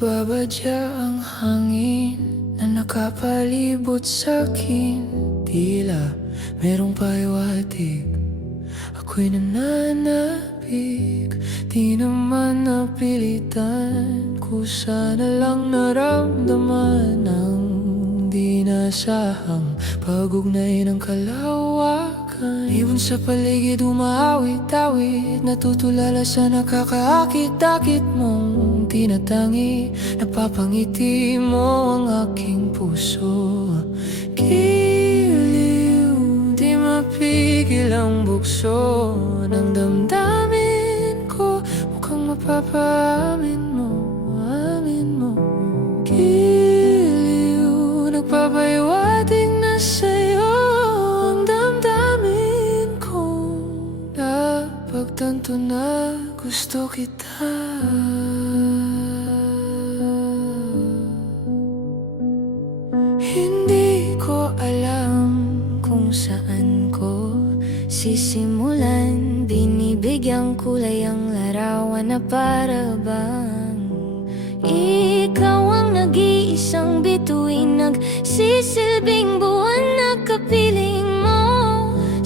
Nagbabadya ang hangin na nakapalibot sa'kin. Tila merong pahiwatig, ako'y nananabik. Di naman napilitan, kusa na lang naramdaman ang di nasahang pag-ugnay ng kalawakan. Ibon sa paligid umaawit-awit, natutulala sa nakakaakit-akit mong tinatangi. Napapangiti mo ang aking puso. Giliw, di mapigil ang bukso ng damdamin ko. Mukhang mapapaamin mo, amin mo. Giliw, nagpapahiwatig na sa'yo ang damdamin ko. Napagtanto na gusto kita. Hindi ko alam kung saan ko sisimulan. Binibigyang kulay ang larawan na para bang ikaw ang nag-iisang bituin, nagsisilbing buwan na kapiling mo.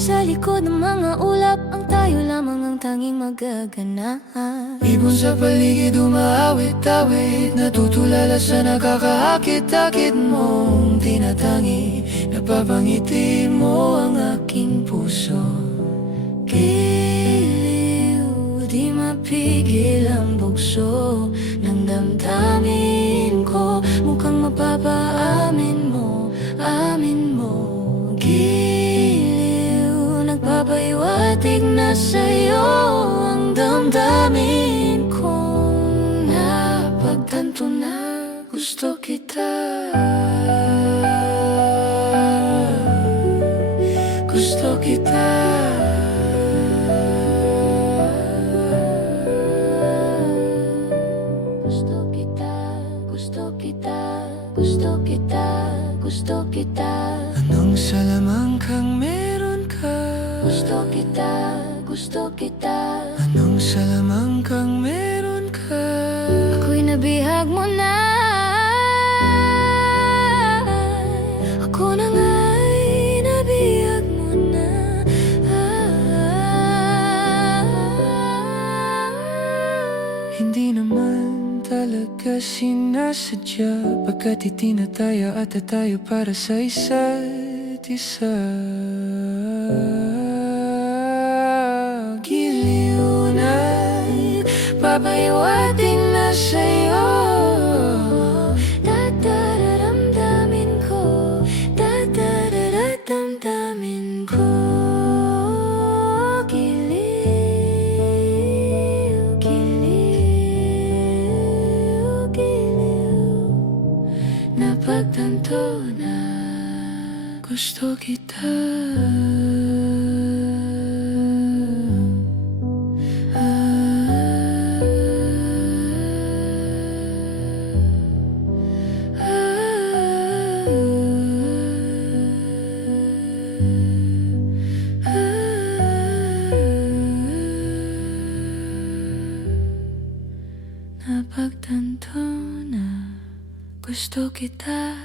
Sa likod ng mga ulap, ang tayo lamang ang tanging magaganahan. Ibon sa paligid umaawit-awit, natutulala sa nakakaakit-akit mong tinatangi. Napapangiti mo ang aking puso. Giliw, di mapigil ang bugso ng damdamin ko. Mukhang mapapaamin mo, amin mo. Giliw, nagpapahiwatig na sa'yo ang damdamin ko. Napagtanto na gusto kita. Gusto kita. Gusto kita, gusto kita, gusto kita, gusto kita. Anong salamangkang meron ka? Gusto kita, gusto kita. Anong salamangkang meron ka? Ako'y nabihag mo na. Ako na nga'y nabihag mo na. Hindi naman talaga sinasadya, pagkat itinataya at tayo para sa isa't isa. Giliw na papahiwatig na sa'yo. Dadadamdamin ko, dadadadamdamin ko. Giliw, giliw, giliw. Napagtanto na gusto kita. Napagtanto na gusto kita.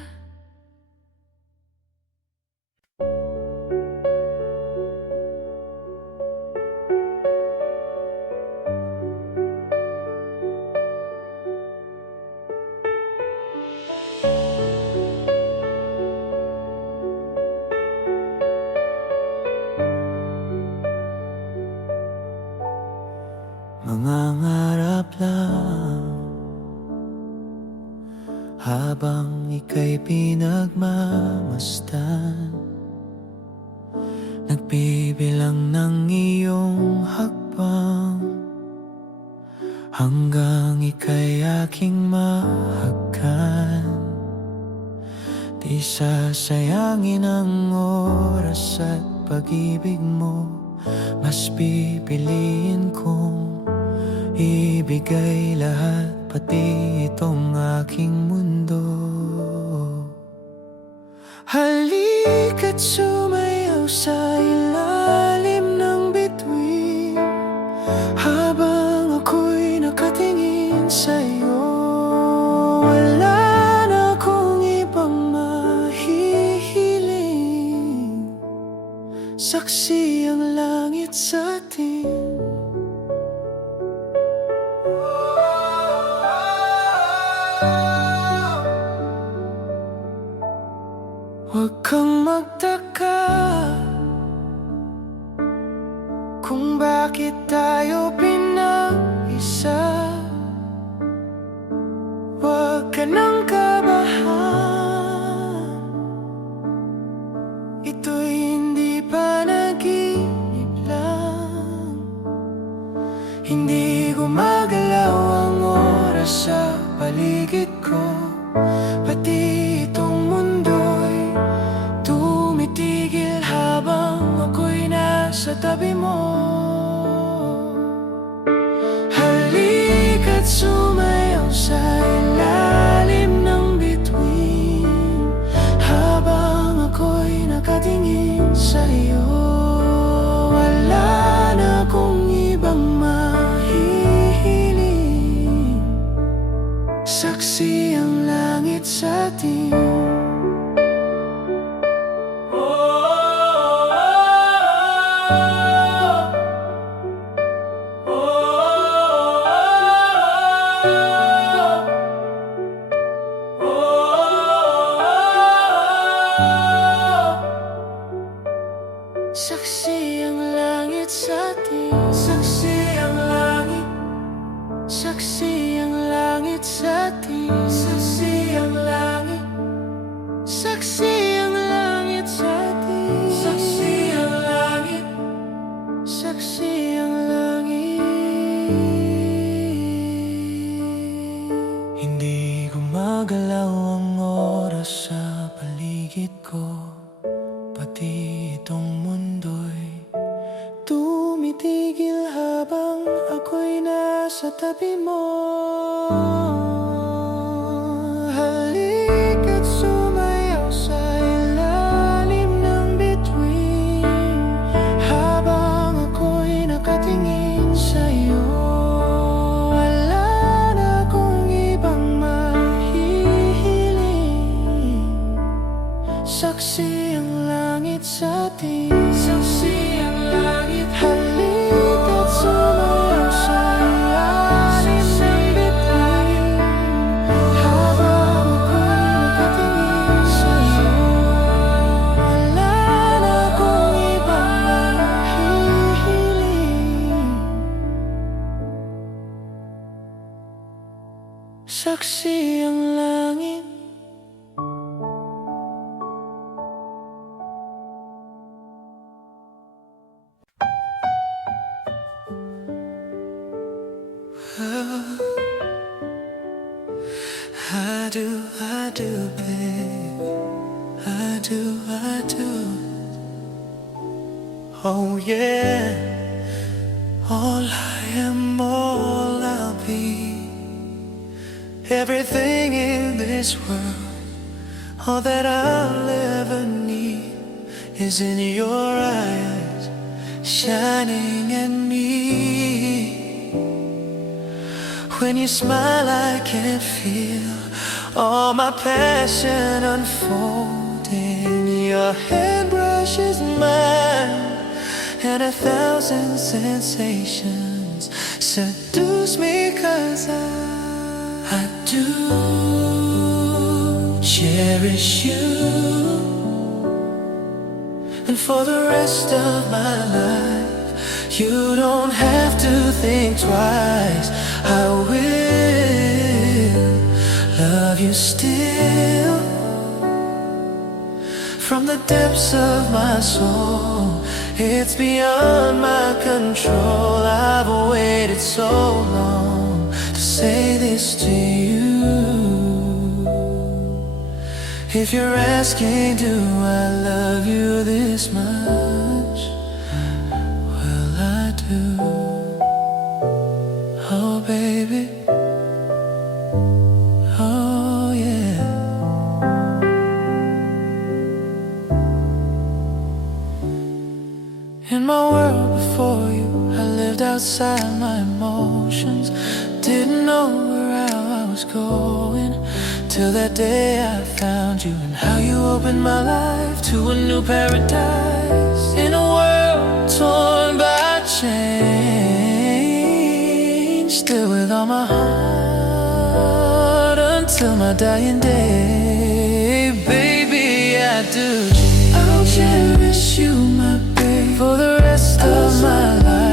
Mangangarap lang habang ika'y pinagmamasdan, nagbibilang ng iyong hakbang, hanggang ika'y aking mahagkan. Di sasayangin ang oras at pag-ibig mo, mas pipiliin kong ibigay lahat, pati itong aking mundo. Halika't sumayaw sa ilalim ng bituin, habang ako'y nakatingin sa'yo. saksi ang langit sa atin. Huwag kang magtaka kung bakit tayo pinag-isa. Huwag ka nang kabahan, ito'y hindi panaginip lang. Hindi gumagalaw ang oras sa paligid ko, pati itong mundo'y tumitigil habang ako'y nasa tabi mo. Halika't sumayaw sa ilalim ng bituin habang ako'y nakatingin sa'yo. Wala na akong ibang mahihiling, saksi ang langit sa atin. Saksi ang langit sa atin. Saksi ang langit. Saksi ang langit sa atin. Saksi ang langit. Saksi ang langit sa atin. Saksi ang langit. Saksi ang langit. Hindi gumagalaw ang oras sa paligid ko, pati itong mundo'y tumitigil habang ako'y nasa tabi mo. Halika't sumayaw sa ilalim ng bituin habang ako'y nakatingin sa'yo. Wala na akong ibang mahihiling, saksi ang langit sa atin. Saksi ang langit. Halika't sumayaw sa ilalim ng bituin habang ako'y nakatingin sa'yo. Wala na akong ibang mahihiling, saksi ang langit. I do, babe. I do. Oh yeah. All I am, all I'll be. Everything in this world, all that I'll ever need is in your eyes, shining at me. When you smile, I can feel all my passion unfolding. Your hand brushes mine, and 1,000 sensations seduce me, 'cause I do cherish you. And for the rest of my life, you don't have to think twice. I will love you still. From the depths of my soul, it's beyond my control. I've waited so long to say this to you. If you're asking, do I love you this much? Well, I do. Oh, baby. Oh, yeah. In my world before you, I lived outside my emotions. Didn't know where I was going, till that day I found you, and how you opened my life to a new paradise. In a all my heart until my dying day. Baby, I do. I'll cherish you, my baby, for the rest of my life.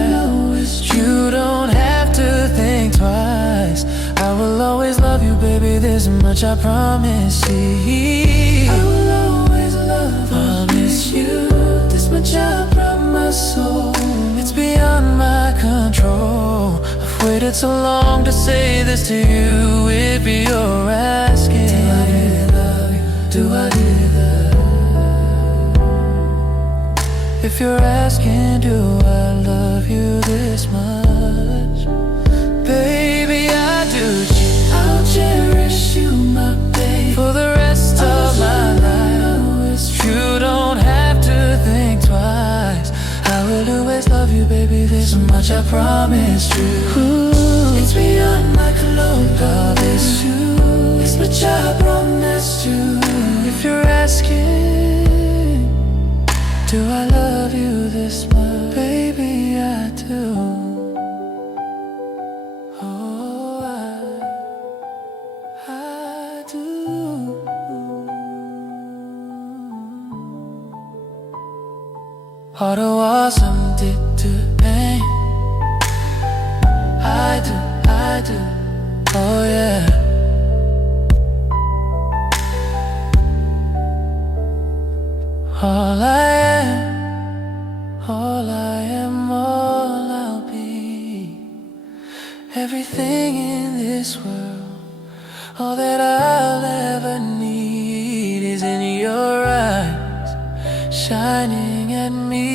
You don't have to think twice. I will always love you, baby, this much I promise you. I will always promise you, this much I promise. So it's beyond my control. I've waited so long to say this to you. If you're asking, do I really love you? Do I really love you? If you're asking, do I love you this much? Baby, I do. I'll cherish you, my baby, for the rest of my life. You don't have to think twice. I will always love you, baby, this much I promise you. It's beyond my control, promise you, this much I promise you. If you're asking, do I love you this much? Baby, I do. Oh, I do. 어려워서 뒷뜰에 I do, oh yeah. All I am, all I'll be. Everything in this world, all that I'll ever need is in your eyes, shining at me.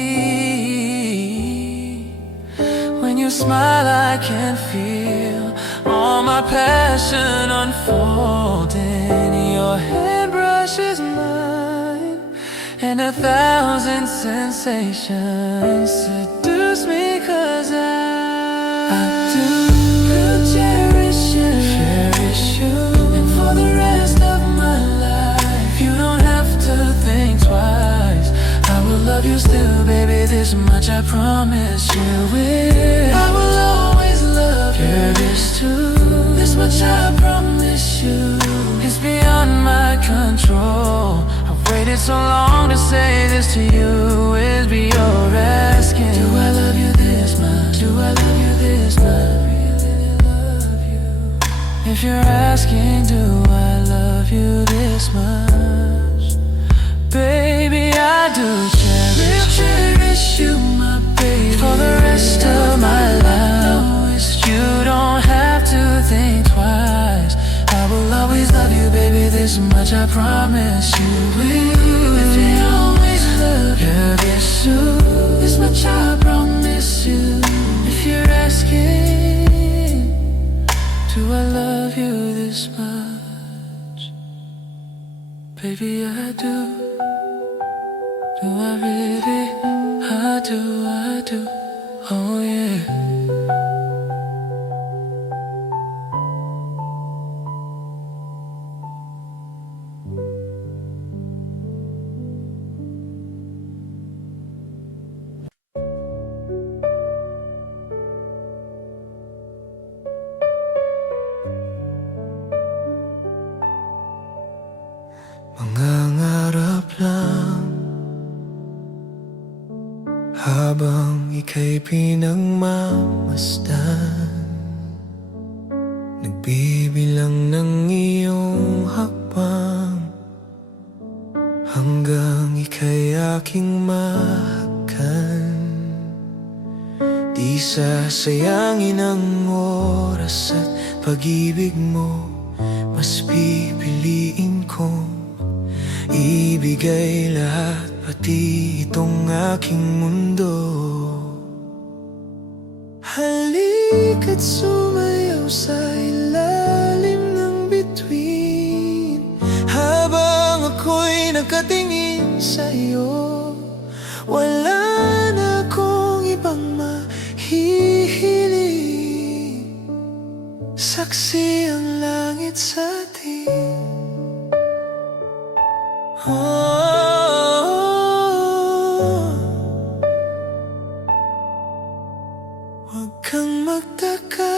When you smile, I can feel all my passion unfolding. Your hand brushes mine, and 1,000 sensations seduce me, 'cause I do cherish you, and for the rest of my life, you don't have to think twice. I will love you still, baby, this much I promise you will. I will always love you, this too, this much I promise you. It's beyond my control. I've waited so long to say this to you. Is be your asking, do I love you this much? Do I love you this much? Really love you. If you're asking, do I love you this much? Baby, I do cherish you, my baby, for the rest of my life. You don't have to think twice. I will always love you, baby, this much I promise you will. If you always love you, this too, this much I promise you. If you're asking, do I love you this much? Baby, I do. Do I really? I do, oh yeah. Mangangarap lang habang ika'y pinagmamasdan, nagbibilang ng iyong hakbang, hanggang ika'y aking mahakan. Di sasayangin ang oras at pag-ibig mo, mas pipiliin kong ibigay lahat, pati itong aking mundo. Halika't sumayaw sa ilalim ng bituin, habang ako'y nakatingin sa'yo. Wala na akong ibang mahihiling, saksi ang langit sa atin. Huwag kang magtaka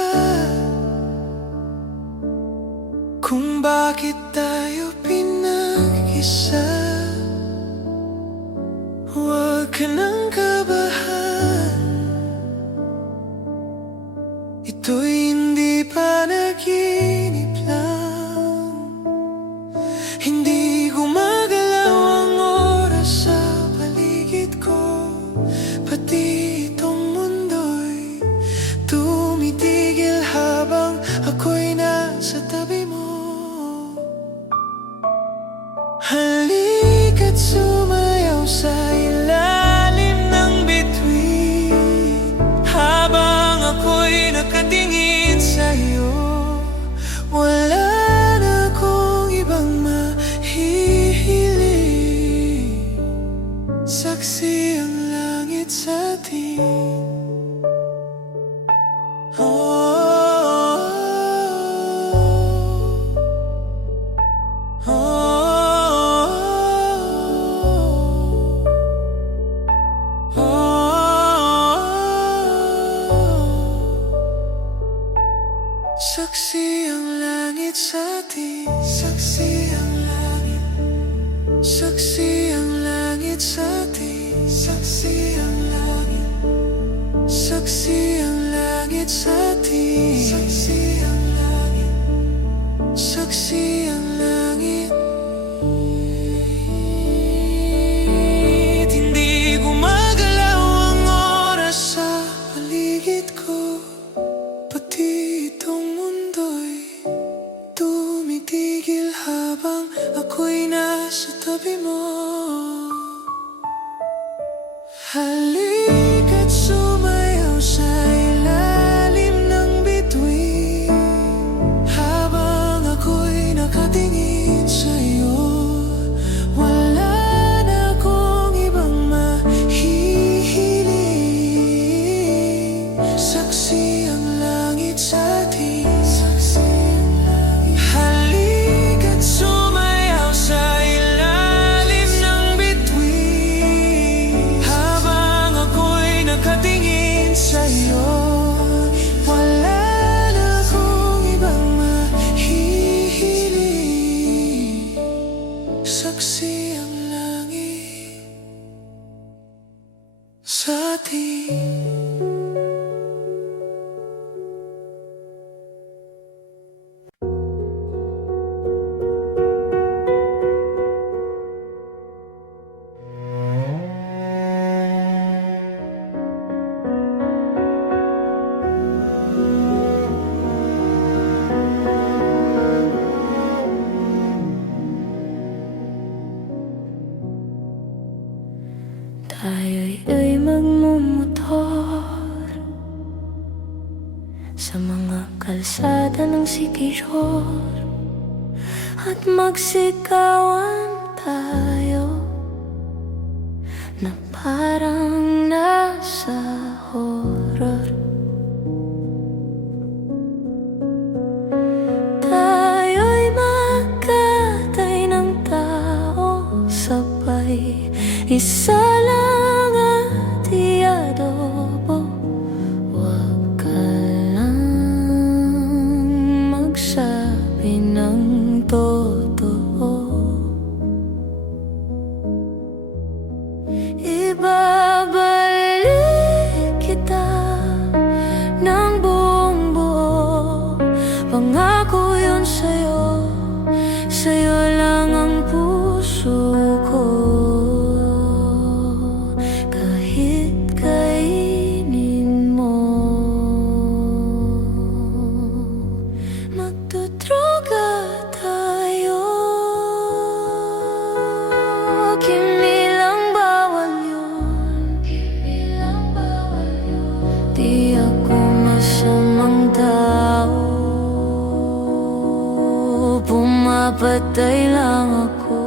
ka ng kabahan. Ito'y hindi panaginip lang. Hindi gumagalaw ang oras sa paligid ko. Pati itong mundo'y tumitigil habang ako'y nasa tabi mo. Halika't sumayaw sa ilalim ng bituin habang ako'y nakatingin sa'yo. Wala na akong ibang mahihiling. Saksi ang langit sa atin. Saksi ang langit sa atin. Saksi ang langit. Saksi ang langit sa atin. Saksi ang langit. Saksi ang langit sa atin. Saksi ang langit. Saksi ang langit. Hindi gumagalaw ang oras sa paligid ko. Pati itong mundo'y tumitigil habang ako'y nasa tabi mo. Halika't sumayaw sa ilalim ng bituin habang ako'y nakatingin sa'yo. Wala na akong ibang mahihiling. Saksi ang langit sa atin. Halika't sumayaw sa ilalim ng bituin habang ako'y nakatingin sa'yo. Wala na akong ibang mahihiling. Saksi ang langit sa atin. Tayo'y magmumotor sa mga kalsada ng Siquijor at magsikawan tayo na parang nasa horror. Tayo'y magkatay ng tao sabay, isa lang at iadobo. Huwag ka lang magsabi ng totoo. Ibabalik kita ng buong buo. Pangako yun sa'yo, sa'yo lang ang puso ko. Di ako masamang tao, pumapatay lang ako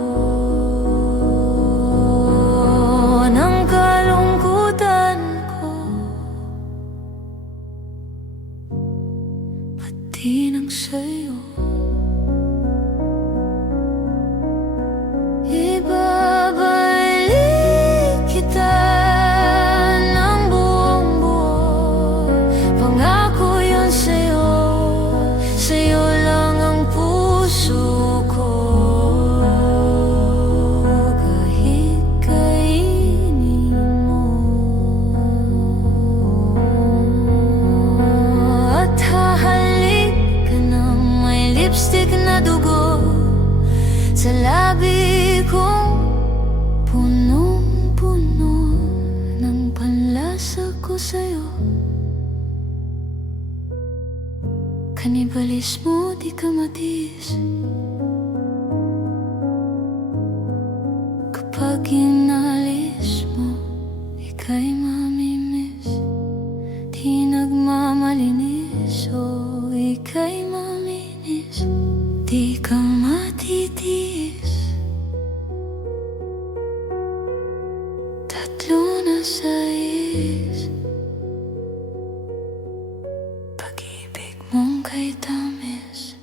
ng kalungkutan ko, pati ng sayo. Ibabalik kita ng buong buo. Pangako yun sa'yo, sa'yo lang ang puso ko. Kahit kainin pag-asa ko sa'yo. Kanibalis mo, di ka matiis. Kapag inalis mo, ika'y mamimiss. Di nagmamalinis, o ika'y maminis. Di ka matitiis. Tatlo na sais. Pag-ibig mong kay tamis.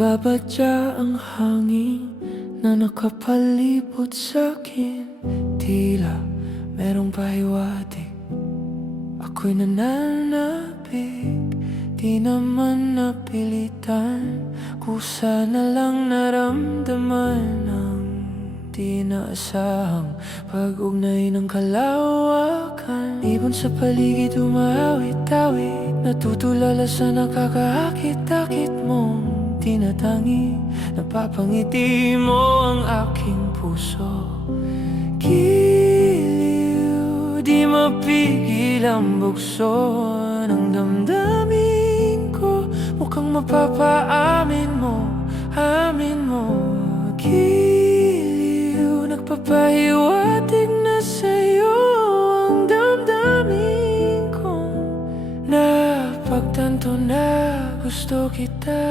Babadya ang hangin na nakapalibot sa'kin. Tila merong pahiwatig, ako'y nananabik. Di naman napilitan, kusa na lang naramdaman ang di naasahang pag-ugnay ng kalawakan. Ibon sa paligid umawit-awit, natutulala sa nakakaakit-akit mong tinatangi. Napapangiti mo ang aking puso. Giliw, di mapigil ang bukso ng damdamin ko. Mukhang mapapaamin mo, amin mo. Giliw, nagpapahiwatig na sa'yo ang damdamin ko. Napagtanto na gusto kita.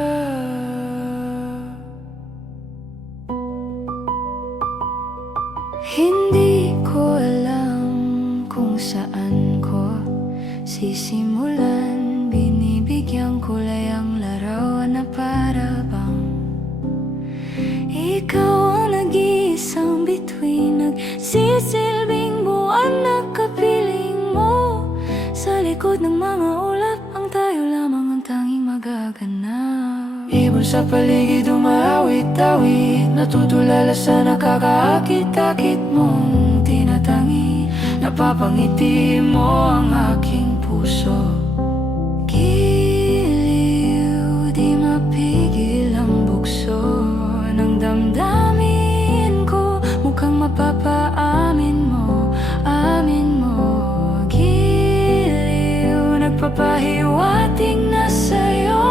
Hindi ko alam kung saan ko sisimulan. Binibigyang kulay ang larawan na para bang ikaw ang nag-iisang bituin, nagsisilbing buwan na kapiling mo. Sa likod ng mga ulap, ang tayo lamang ang tanging magaganap. Ibon sa paligid umawit-awit, natutulala sa nakakaakit-akit mong tinatangi. Napapangiti mo ang aking puso. Giliw, di mapigil ang bukso ng damdamin ko. Mukhang mapapaamin mo, amin mo. Giliw, nagpapahiwatig na sa'yo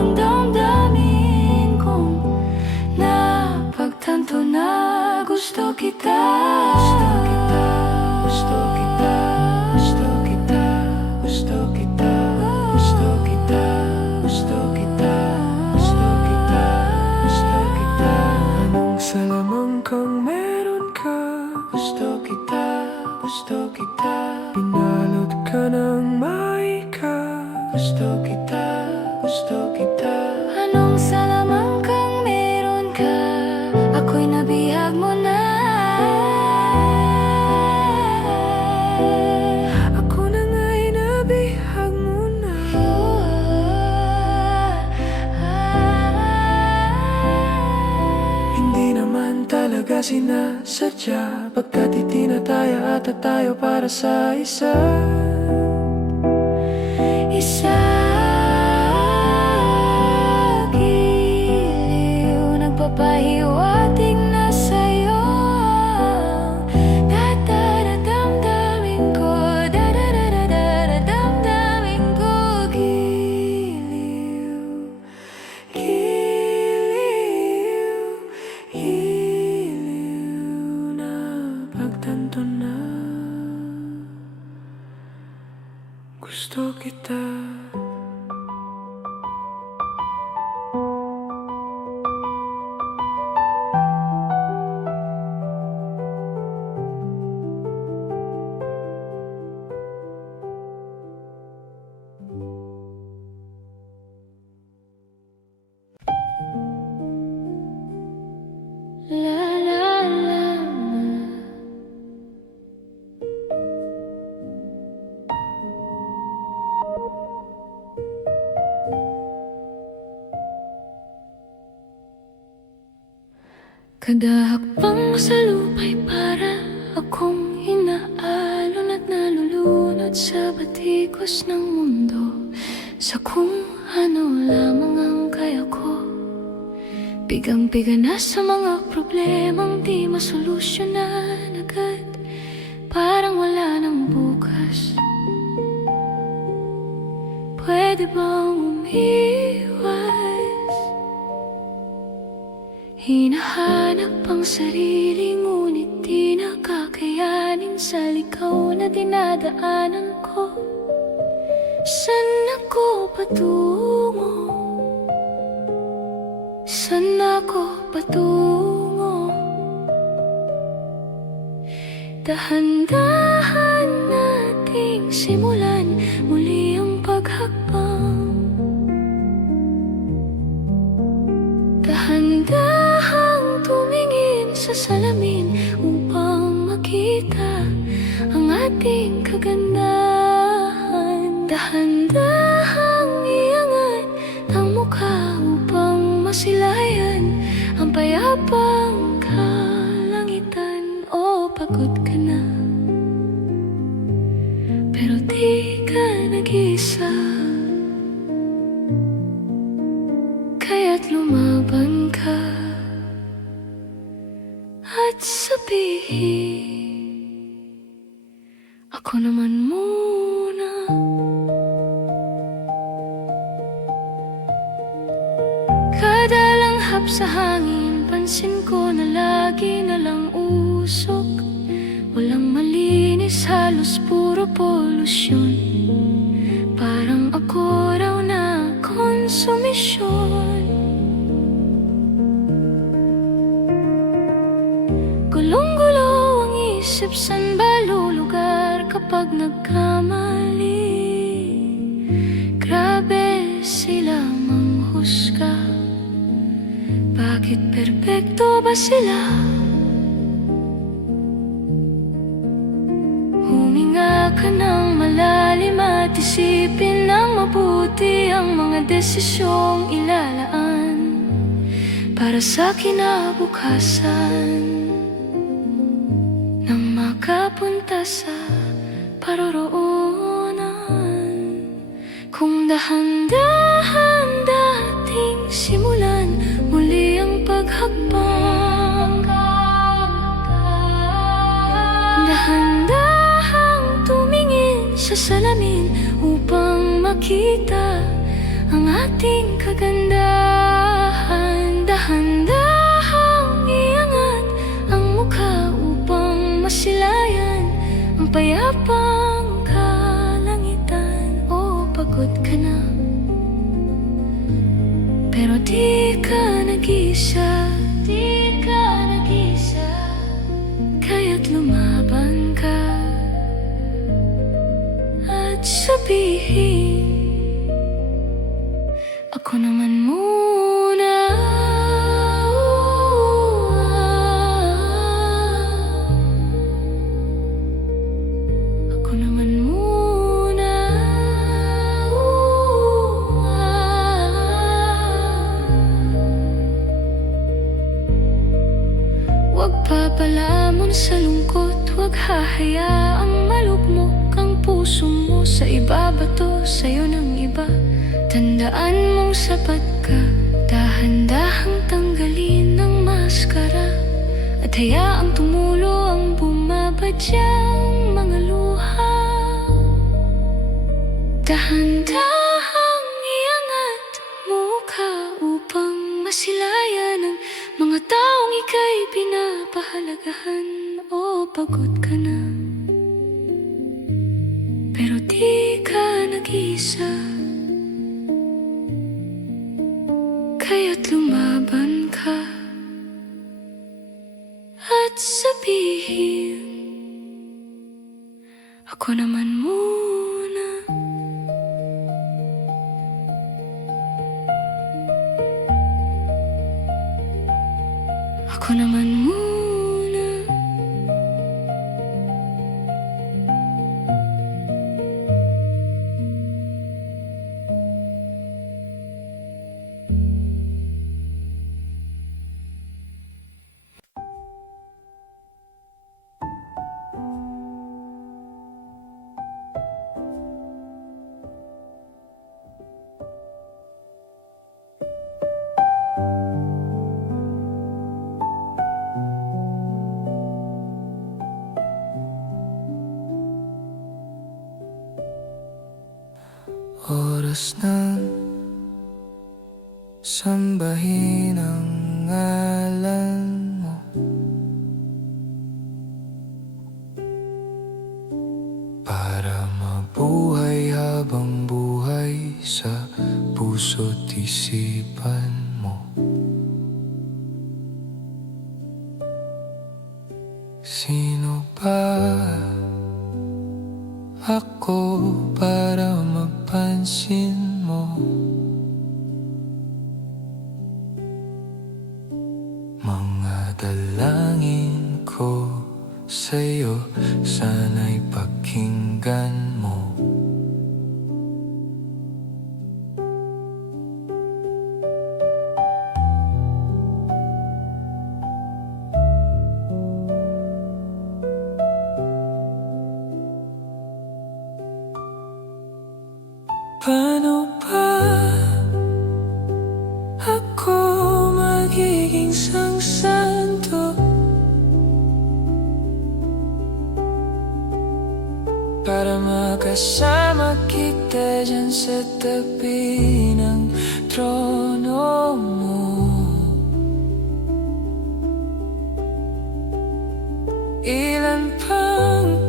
ang damdamin kong napagtanto na gusto kita. Gusto kita, gusto kita, gusto kita, gusto kita, gusto kita, gusto kita, gusto kita. Anong salamang kang meron ka? Gusto kita, gusto kita. Pinalot ka ng maika. Gusto kita, gusto kita. Anong salamang kang meron ka? Ako'y nabihag mo na. Ako na nga'y nabihag mo na. Hindi naman talaga sinasadya, pagkat itinataya at tayo para sa isa. Giliw, nagpapahiwatig na sa'yo damdamin ko, damdamin ko. Giliw, giliw, giliw na pagtanto na gusto kita. La la la la. Kada hakbang sa lupa'y para akong inaalon at nalulunod sa batikos ng mundo. Sa kung ano lamang ang kaya ko, bigang-biga na sa mga problemang di masolusyonan agad. Parang wala nang bukas. Pwede bang umiwas? Hinahanap ang sarili ngunit di nakakayanin sa ligaw na dinadaanan ko. Saan ako patungo? Saan ako patungo? Dahan-dahan nating simulan muli ang paghakbang. Dahan-dahang tumingin sa salamin upang makita ang ating kagandahan. Dahan-dahang iangat ang mukha upang masilayan ang payapang kalangitan. O pagod ka na, pero di ka nag-isa, kaya't lumaban ka at sabihin, ako naman muna. Kada langhap sa hangin, pansin ko na lagi na lang usok. Walang malinis, halos puro polusyon. Parang ako raw na konsumisyon. Gulong-gulo ang isip, san ba lulugar kapag nagkamali? Grabe sila manghusga. Bakit perpekto ba sila? Huminga ka ng malalim at isipin ng mabuti ang mga desisyong ilalaan para sa kinabukasan, nang makapunta sa paroroonan. Kung dahan-dahan dating simulan muli ang paghakbang. Dahan-dahang tumingin sa salamin upang makita ang ating kagandahan. Dahan-dahang iangat ang mukha upang masilayan ang payapang kalangitan. O pagod ka na, pero di ka nag-isa, di ka nag-isa, kaya't lumaban ka at sabihin, ako naman muna. Ako naman muna. Huwag papalamon sa lungkot, huwag hahayaang malugmok ang puso mo sa ibabato sa'yo ng iba. Tandaan mong sapat ka, dahan-dahang tanggalin ang maskara at hayaang tumulo ang bumabadyang mga luha. Dahan-dahang iangat mukha upang masilayan ang mga taong ika'y pinapahalagahan. O pagod ka na, pero di ka nag-isa, kaya't lumaban ka at sabihin, ako naman muna. Ako naman muna. Oras ng sambahin ang ngalan mo. Para mabuhay habang buhay sa puso't isipan mo. Sino ba ako para mapansin mo? Mga dalangin ko sa'yo, sana'y pakinggan mo. Paano ba ako magiging santo para makasama kita dyan sa tabi ng trono mo? Ilan pang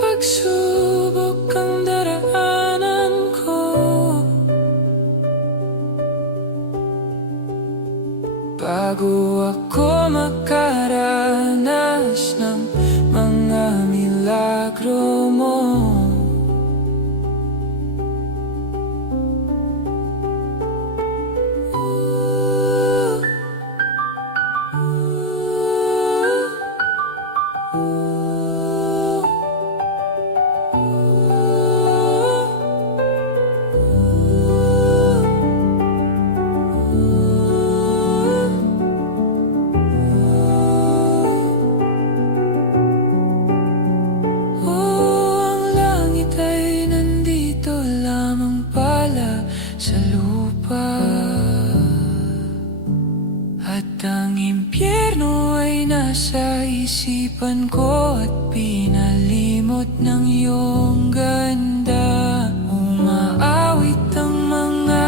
pagsubok ang daraanan ko bago ako makaranas ng mga milagro mo. Ang langit ay nandito lamang pala sa lupa, at ang impyerno ay nasa isipan ko at pinalimot ng iyong ganda. Umaawit ang mga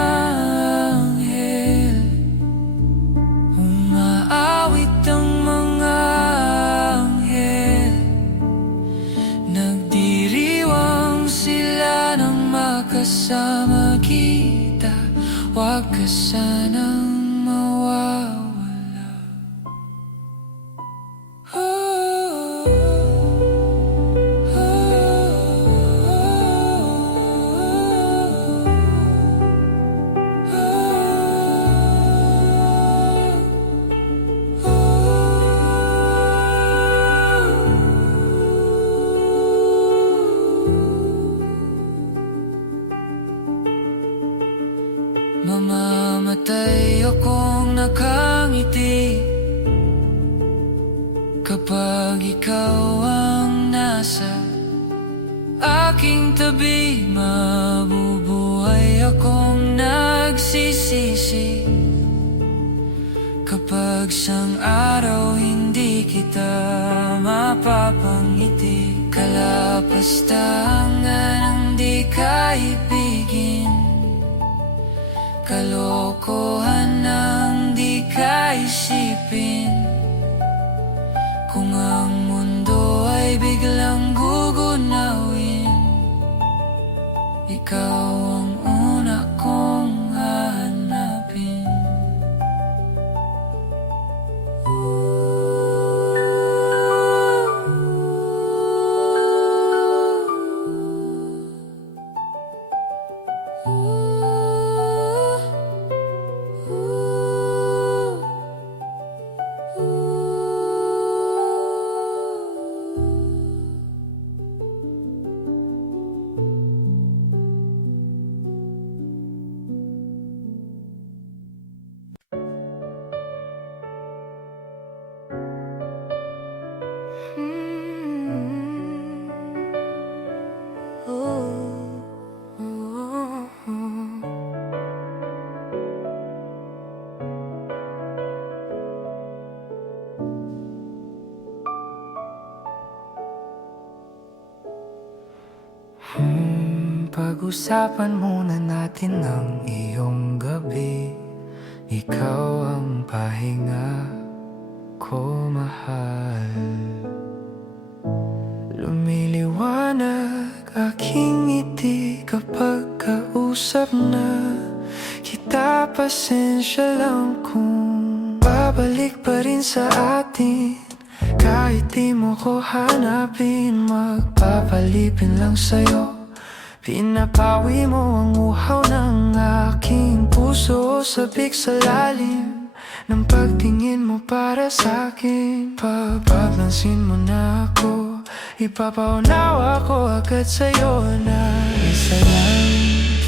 anghel, umaawit ang mga anghel, nagdiriwang sila nang makasama kita. Huwag ka sanang mawawala. Mamamatay akong nakangiti kapag ikaw ang nasa aking tabi. Mabubuhay akong nagsisisi kapag sang araw hindi kita mapapangiti. Kalapastangan ang di kaibigin, kalokohan ang di kaisipin. Kung ang mundo ay biglang gugunawin, ikaw ang una kong hahanapin. Pag-usapan muna natin ang iyong gabi. Ikaw ang pahinga ko, mahal. Lumiliwanag aking ngiti kapag kausap na kita. Pasensya lang kung babalik pa rin sa atin. Kahit di mo ko hanapin, magpapalipin lang sa'yo. Pinapawi mo ang uhaw ng aking puso. Sabik sa lalim ng pagtingin mo para sa'kin. Papapansin mo na ako, ipapaunawa ko agad sa'yo na isa lang,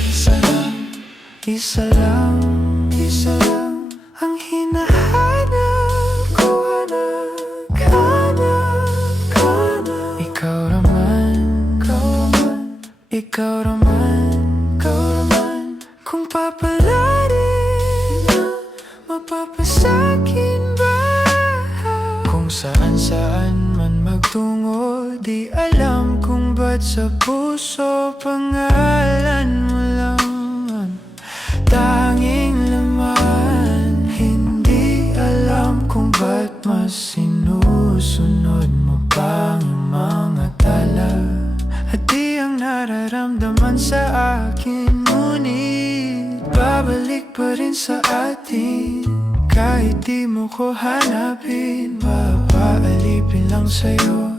isa lang, isa lang, isa lang ang hinahanap ko. Ikaw naman, ikaw naman, kung papalarin na mapapasakin ba? Kung saan man magtungo, di alam kung ba't sa puso pangalan mo lang ang tanging laman. Hindi alam kung ba't mas sinusunod mo pa ang mga tala. At di ang nararamdaman sa akin, ngunit babalik pa rin sa atin. Kahit di mo ko hanapin, mapaalipin lang sa'yo.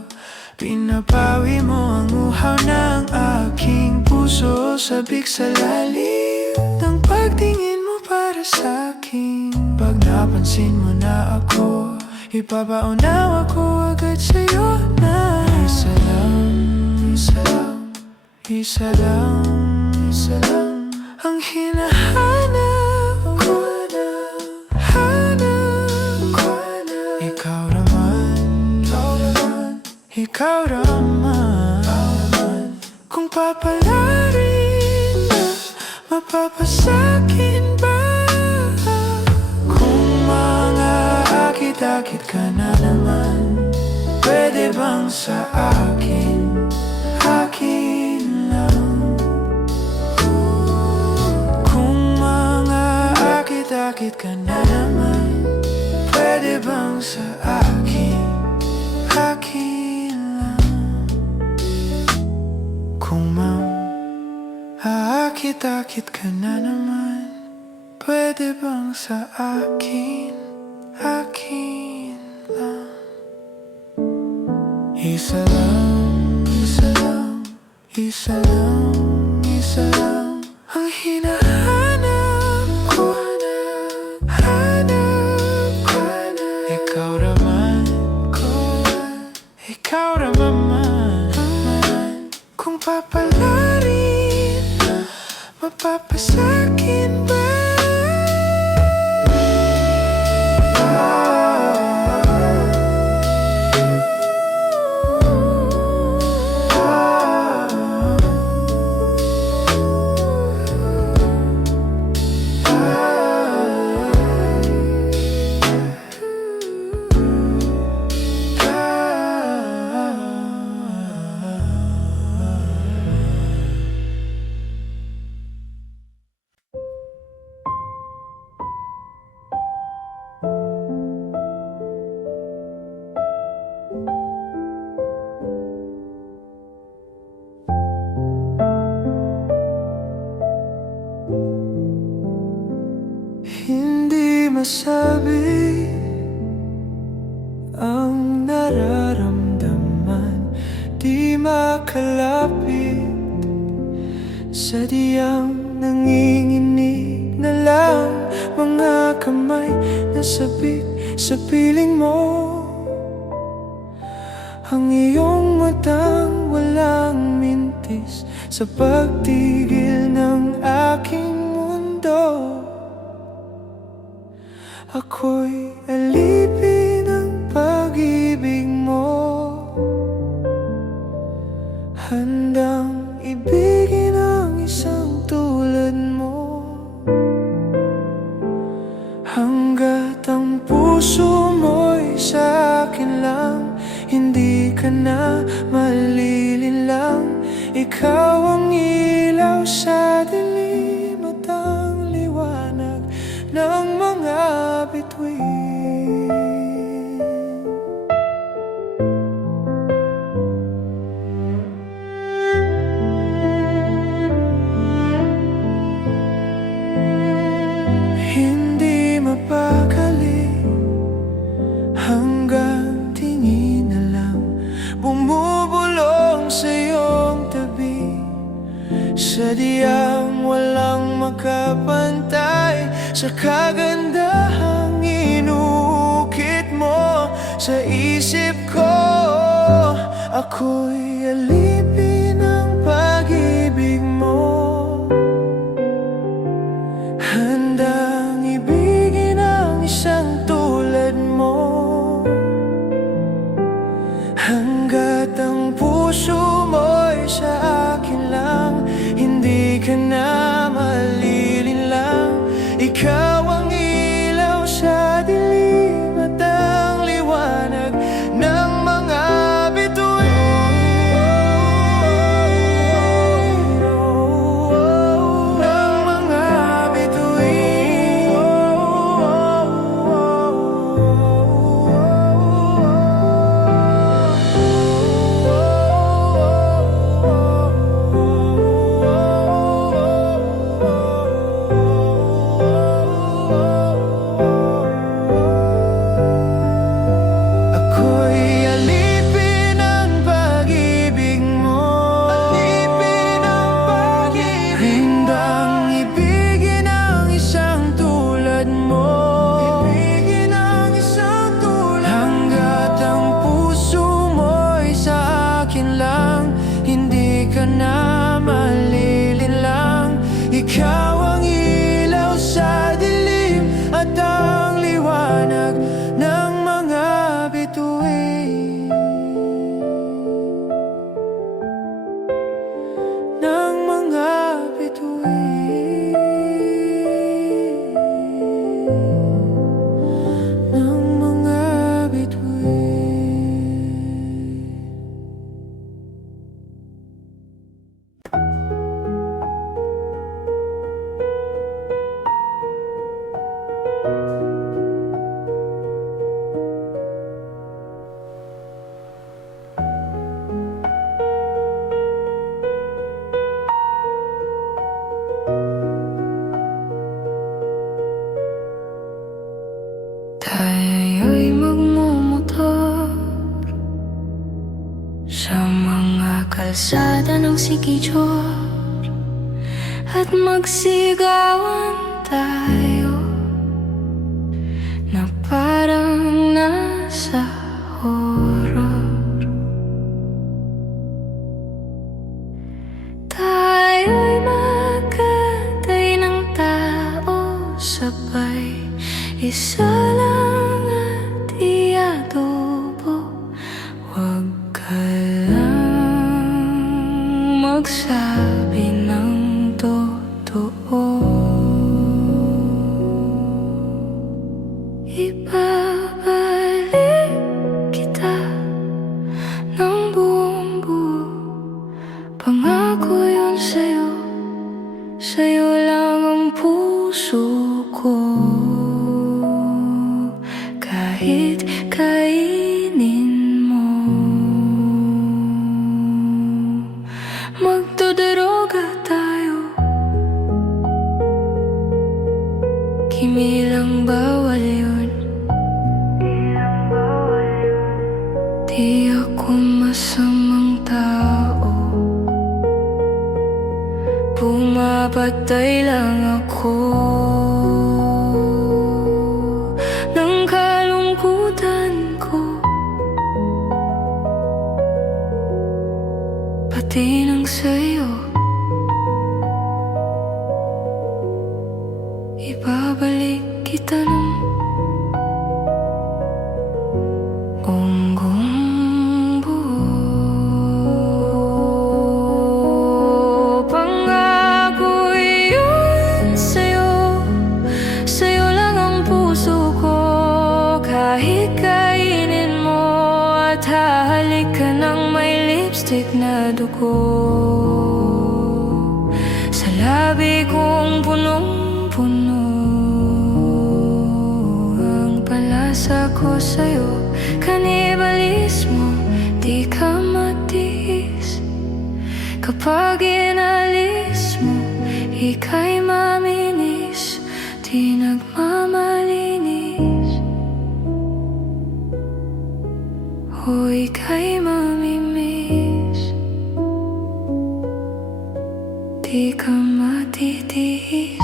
Pinapawi mo ang uhaw ng aking puso. Sabik sa lalim ng pagtingin mo para sa'kin. Pag napansin mo na ako, ipapaunawa ko agad sa'yo na isa lang, isa lang, isa lang, isa lang ang hinahanap ko na, hanap ko na. Ikaw naman, ikaw naman, kung papalarin na mapapasakin ba? Kung mga akit-akit ka na naman, pwede bang sa akin, akin lang? Kung mga akit-akit ka na naman, pwede bang sa akin, akin lang? Kung aakit-akit ka na naman, pwede bang sa akin, akin lang? Isa lang, isa lang, isa lang, isa lang ang hinahanap ko, hanap ko na. Ikaw naman, ikaw naman, kung papalarin na mapapasakin ba? Hindi masabi ang nararamdaman, di makalapit, sadyang nanginginig na lang mga kamay na sabik sa piling mo. Ang iyong matang walang mintis sa pagtigil ng aking mundo. Ako'y alipin ng pag-ibig mo, handang ibigin ang isang tulad mo. Hanggat ang puso mo'y sa akin lang, hindi ka na malilinlang. Ikaw ang ilaw makapantay sa kagandahang inukit mo sa isip ko. Ako'y alipin ng pag-ibig mo, handang ibigin ang isang tulad mo. Hanggat ang puso mo'y sa akin lang, hindi ka na malilinlang. Ikaw ang ilaw sa dilim at ang liwanag ng mga bituin. Ng mga bituin. Ako'y alipin ng pag-ibig mo, alipin ng pag-ibig. Handang ibigin ang isang tulad mo, ibigin ang isang tulad. Hanggat ang puso mo'y sa akin lang, hindi ka na malilinlang. Ikaw ang ilaw sa dilim at ang liwanag ng mga bituin. Ng mga bituin. Ng mga bituin. Tayo'y magmumotor sa mga kalsada ng Siquijor at magsigawan tayo na parang nasa horror. Tayo'y magkatay ng tao sabay, isa lang at iadobo. Huwag ka lang magsabi ng totoo. Ibabalik kita ng buong buo. Pangako yun sa'yo, sa'yo lang ang puso ko. Kahit kainin mo, magdodroga tayo, kimilang bawal yun. Di ako masamang tao, pumapatay lang ako ng kalungkutan ko, pati ng sa'yo. Ibabalik kita ng unggong buo. Pangako yun sa'yo, sa'yo lang ang puso ko. Kahit kainin mo at hahalik ka ng may lipstick na dugo, sa labi kong punong-puno ang palasa ko sa'yo. Kanibalismo, di ka matiis. Kapag inalis mo, ika'y maminis, di nagmamalinis. O ika'y mamimiss, di ka matitiis.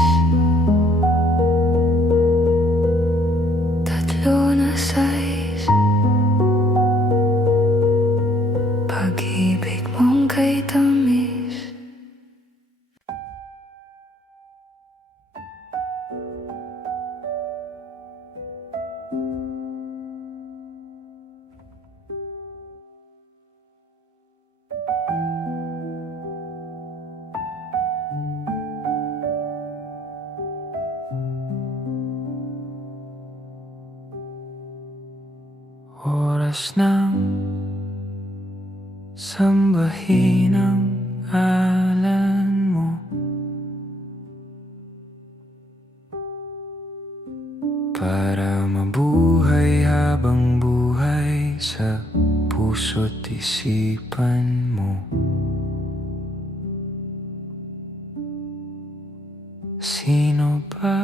oras ng sambahin ang alan mo. Para mabuhay habang buhay sa puso't isipan mo. Sino ba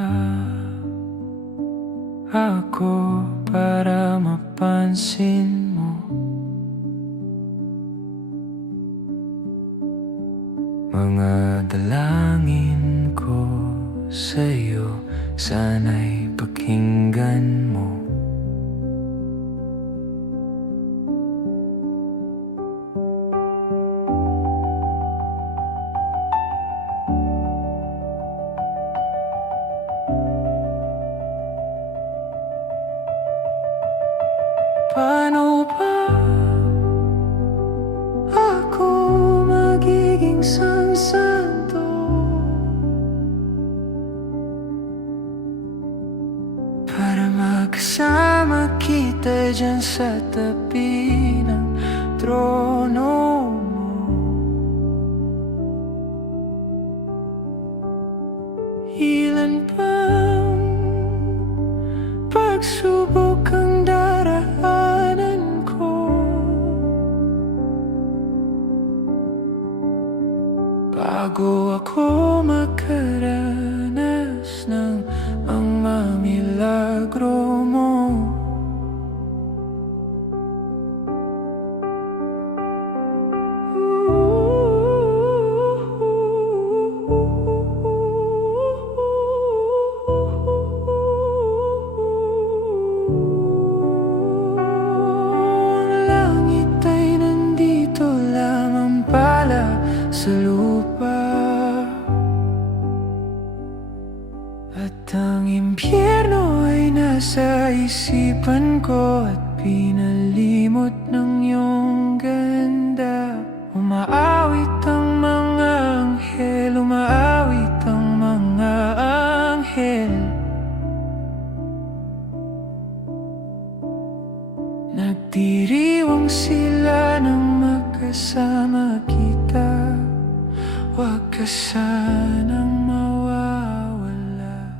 ako para mapansin mo? Mga dalangin ko sa'yo, sana'y pakinggan mo. Paano ba ako magiging santo para magkasama kita dyan sa tabi ng trono mo? Ilan bang pagsubok ang daraanan ko bago ako makaranas ng mga milagro mo? Sa lupa at ang impyerno ay nasa isipan ko at pinalimot ng iyong ganda. Umaawit ang mga anghel, umaawit ang mga anghel. Nagdiriwang sila nang magkasama kita. Huwag ka sanang mawawala.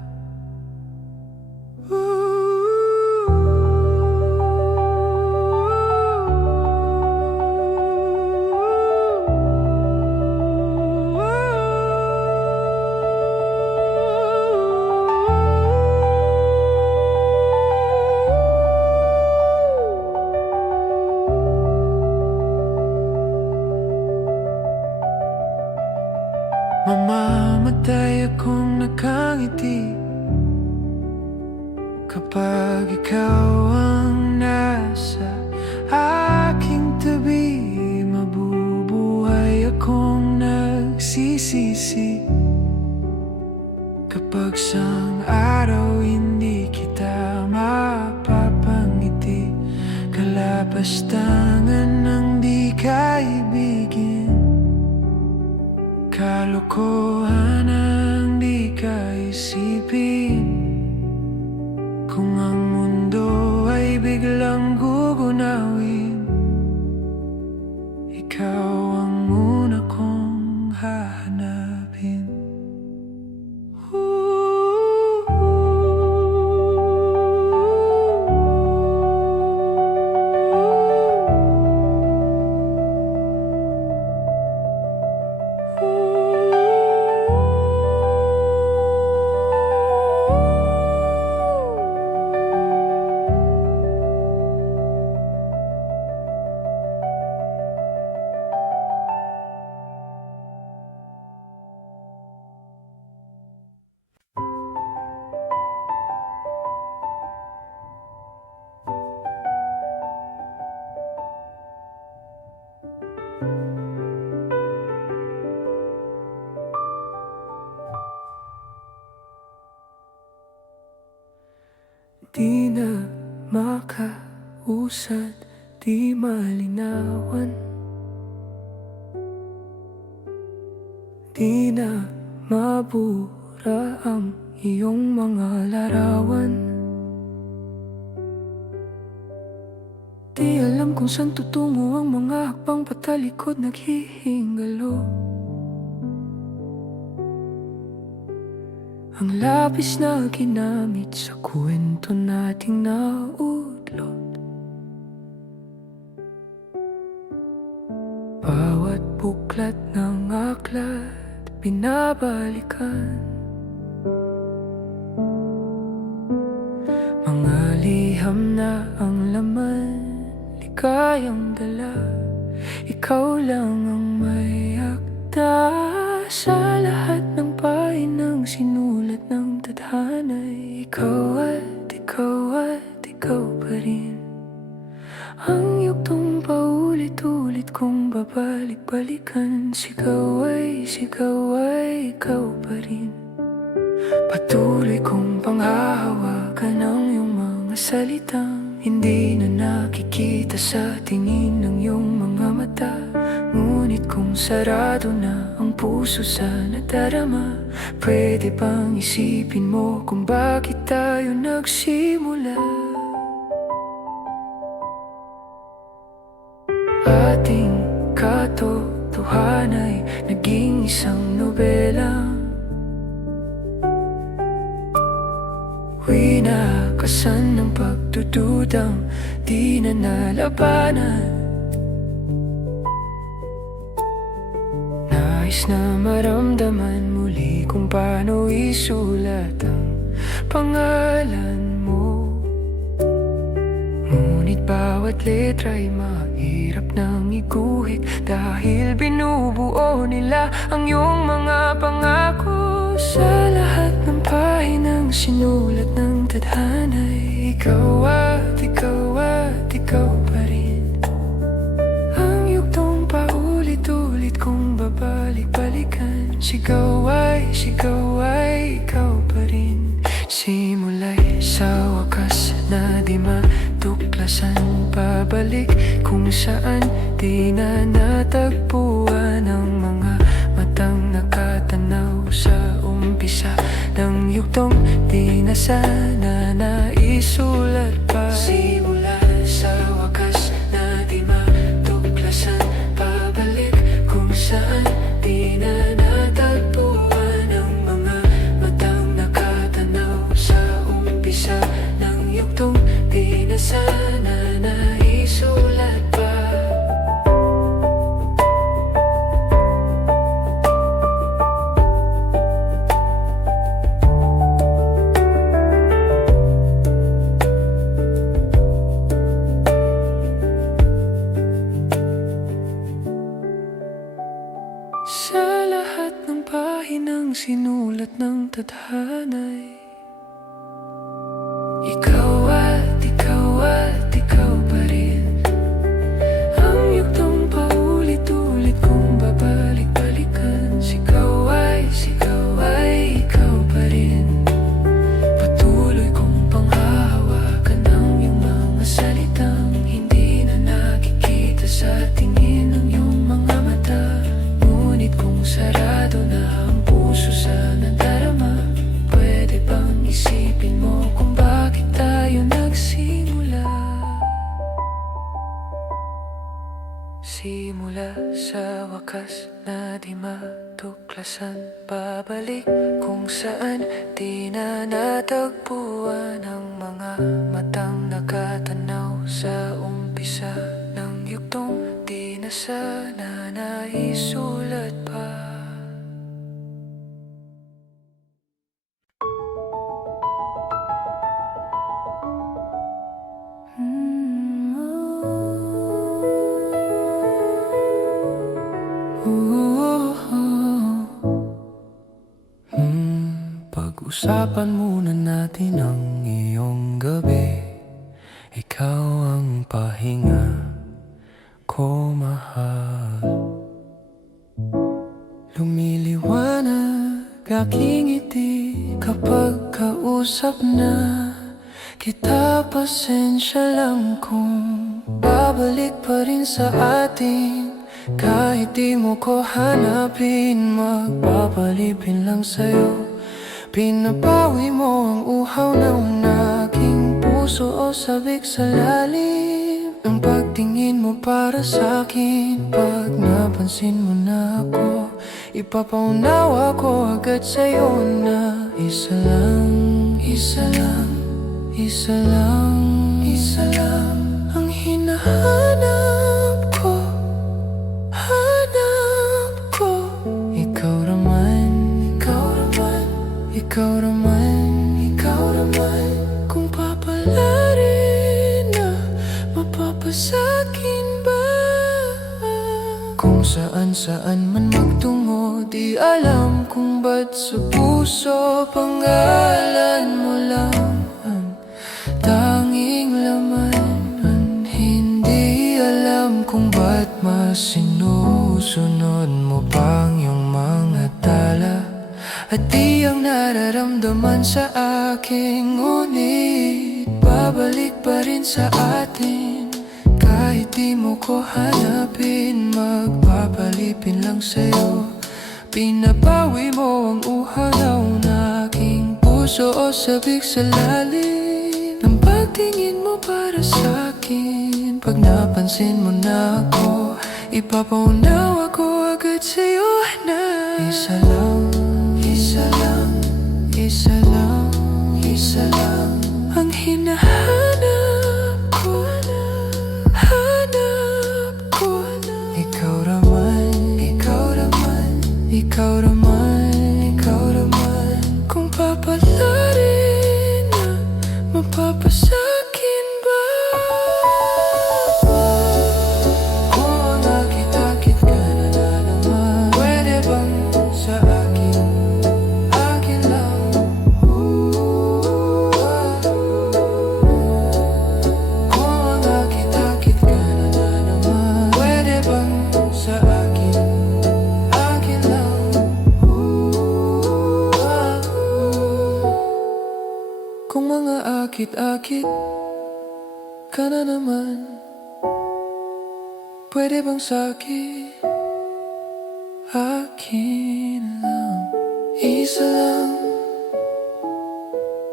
Mamamatay akong nakangiti kapag ikaw ang nasa aking tabi. Mabubuhay akong nagsisisi kapag sang araw hindi kita mapapangiti. Kalapastangan ng di kaibigin, kalokohan ang di kaisipin. Kung ang mundo ay biglang gugunawin, ikaw ang una kong hahanapin. Di na makausad, di malinawan, di na mabura ang iyong mga larawan. Di Di alam kung saan tutungo ang mga hakbang patalikod naghihingalo. Ang lapis na ginamit sa kwento nating naudlot. Bawat buklat ng aklat binabalikan. Mga liham na ang laman, ligayang dala. Ikaw lang ang may akda sa lahat ng pahinang sinulat ng tadhana'y ikaw at ikaw pa rin. Ang yuktong paulit-ulit kong babalik-balikan. Sigaw ay ikaw pa rin. Patuloy kong panghahawakan ang iyong mga salitang hindi na nakikita sa tingin ng iyong mga mata. Ngunit kung sarado na ang puso sa nadarama, pwede bang isipin mo kung bakit tayo nagsimula? Ating katotohanan ay naging isang nobela. Winakasan ng pagdududang di na nalabanan. Nais na maramdaman muli kung paano isulat ang pangalan mo. Ngunit bawat letra'y mahirap nang iguhit dahil binubuo nila ang iyong mga pangako. Sa lahat ng pahinang sinulat ng tadhana'y ikaw at ikaw pa rin. Ang yuktong paulit-ulit kong babalik-balikan. Sigaw ay ikaw pa rin. Simula'y sa wakas na di matuklasan. Pabalik kung saan di na natagpuan ang mga matang nakatanaw sa umpisa ng yuktong di na sana naisulat pa. Simula sa wakas na di matuklasan. Pabalik kung saan di na natagpuan ang mga matang nakatanaw sa umpisa ng yuktong di na sana naisulat pa. Sa lahat ng pahinang sinulat ng tadhana'y ikaw at ikaw pa rin. Ang yuktong paulit-ulit kong babalik-balikan. Sigaw ay ikaw pa rin. Patuloy kong panghahawakan ang iyong mga salitang hindi na nakikita sa tingin ng iyong mga mata. Ngunit kung sarado na ang puso sa nadarama, pwede bang isipin mo kung bakit tayo nagsimula? Simula sa wakas na di matuklasan. Pabalik kung saan di na natagpuan ang mga matang nakatanaw sa umpisa ng yuktong di na sana naisulat pa. Pag-usapan muna natin ang iyong gabi. Ikaw ang pahinga ko, mahal. Lumiliwanag aking ngiti kapag kausap na kita. Pasensya lang kung babalik pa rin sa atin. Kahit di mo ko hanapin, magpapalipin lang sa'yo. Pinabawi mo ang uhaw ng aking puso o sabik sa lalim. Ang pagtingin mo para sa'kin, pag napansin mo na ako, ipapaunawa ko agad sa'yo na isa lang, isa lang, isa lang, isa lang ang hinahanap ko, hanap ko. Ikaw raman, ikaw raman, ikaw raman, ikaw raman. Kung papalarin na, mapapasakin ba? Kung saan man magtungo, di alam kung ba't sa puso pangalan mo lang ang tanging laman. Hindi alam kung ba't mas sinusunod mo pang yung mga tala, at di ang nararamdaman sa akin. Ngunit babalik pa rin sa atin, kahit di mo ko hanapin. Magpapalipin lang sa'yo, pinapawi mo ang uhanaw na aking puso o sabik sa lalim ng pagtingin mo para sa'kin. Pag napansin mo na ako, ipapaunawa ko agad sa'yo na isa lang, isa lang, isa lang, isa lang ang hinahanap ko, hanap ko. Ikaw raman, ikaw raman, ikaw raman, ikaw raman. Kung papalarin na, mapapasakin ba? Kung nakita-kit ka na naman, pwede bang sa akin, akin lang? Kung nakita-kit ka na naman, pwede bang sa akin, akin lang? Kung mga akit-akit ka na naman, pwede bang sa'kin, akin lang? Isa lang,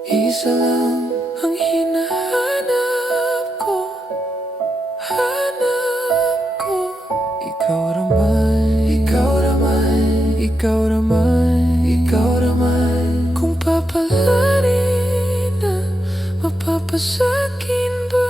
isa lang ang hinahanap ko, hanap ko. Ikaw raman, ikaw raman, ikaw raman, ikaw raman. Kung papalarin na, mapapasakin ba?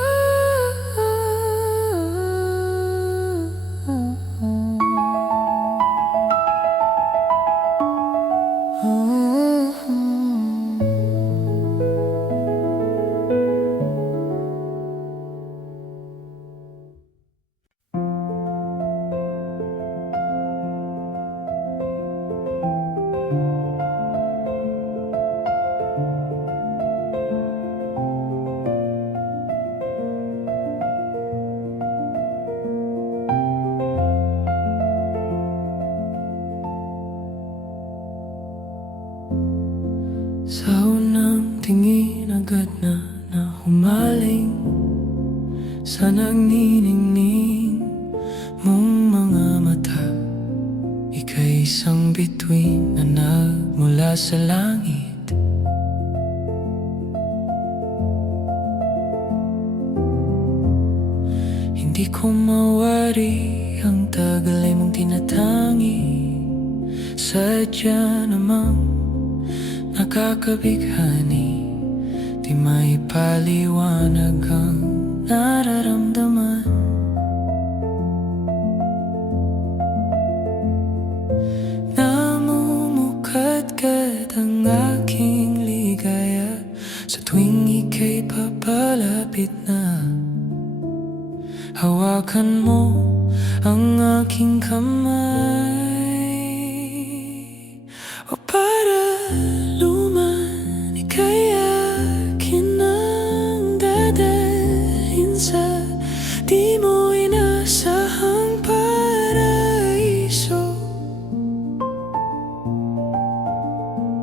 Sa unang tingin agad na humaling sa nagniningning mong mga mata. Ika'y isang bituin na nagmula sa langit. Hindi ko mawari ang tagal ay mong tinatangi. Sadya namang nakakabighani, di maipaliwanag ang nararamdaman. Namumukadkad ang aking ligaya sa tuwing ika'y papalapit na. Hawakan mo ang aking kamay, o para luman ika'y akin ang dadalhin sa di mo inasahang paraiso.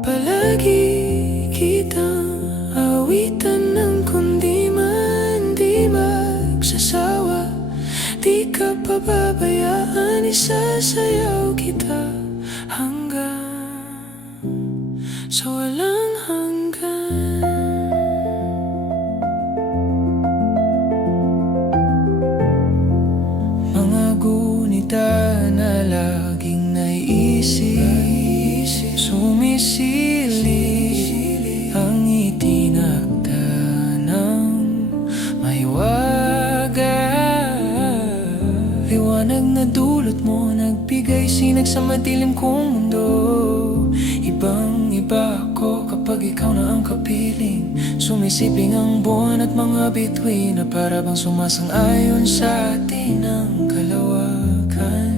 Palagi kitang awitan ng kundi man di magsasawa. Di ka pababayaan, isasayaw kita hanggang sa walang hanggan. sumisinag sa madilim kong mundo. Ibang iba ako kapag ikaw na ang kapiling. Sumisiping ang buwan at mga bituin na para bang sumasang-ayon sa atin ang kalawakan.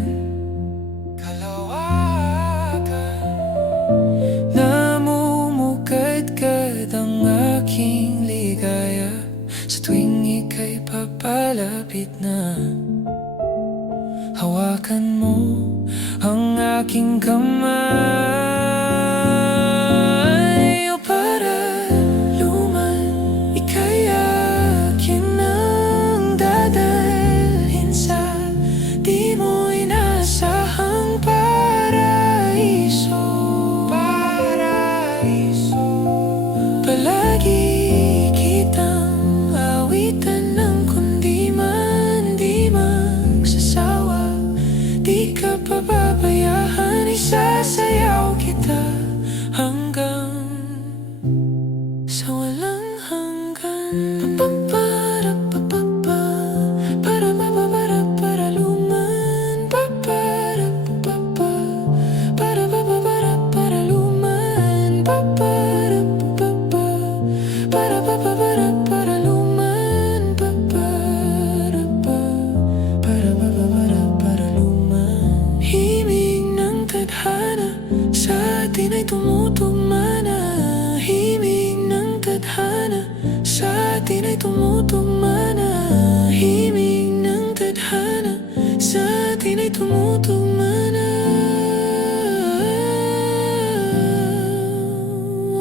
Namumukadkad ang aking ligaya sa tuwing ika'y papalapit na. Hawakan mo ang aking kamay, o para luman, ika'y akin ang dadalhin sa di mo inasahang paraiso. Palagi kitang awitan ng kundi man di magsasawa. Di ka pababayaan, isasayaw kita hanggang sa walang hanggan. Para mababara para luman. Para bababara para luman. Para bababara para luman. Para bababara para luman. Himig ng tadhana sa atin ay tumutugma na. Himig ng tadhana sa atin ay tumutugma na. Himig ng tadhana sa atin ay tumutugma na.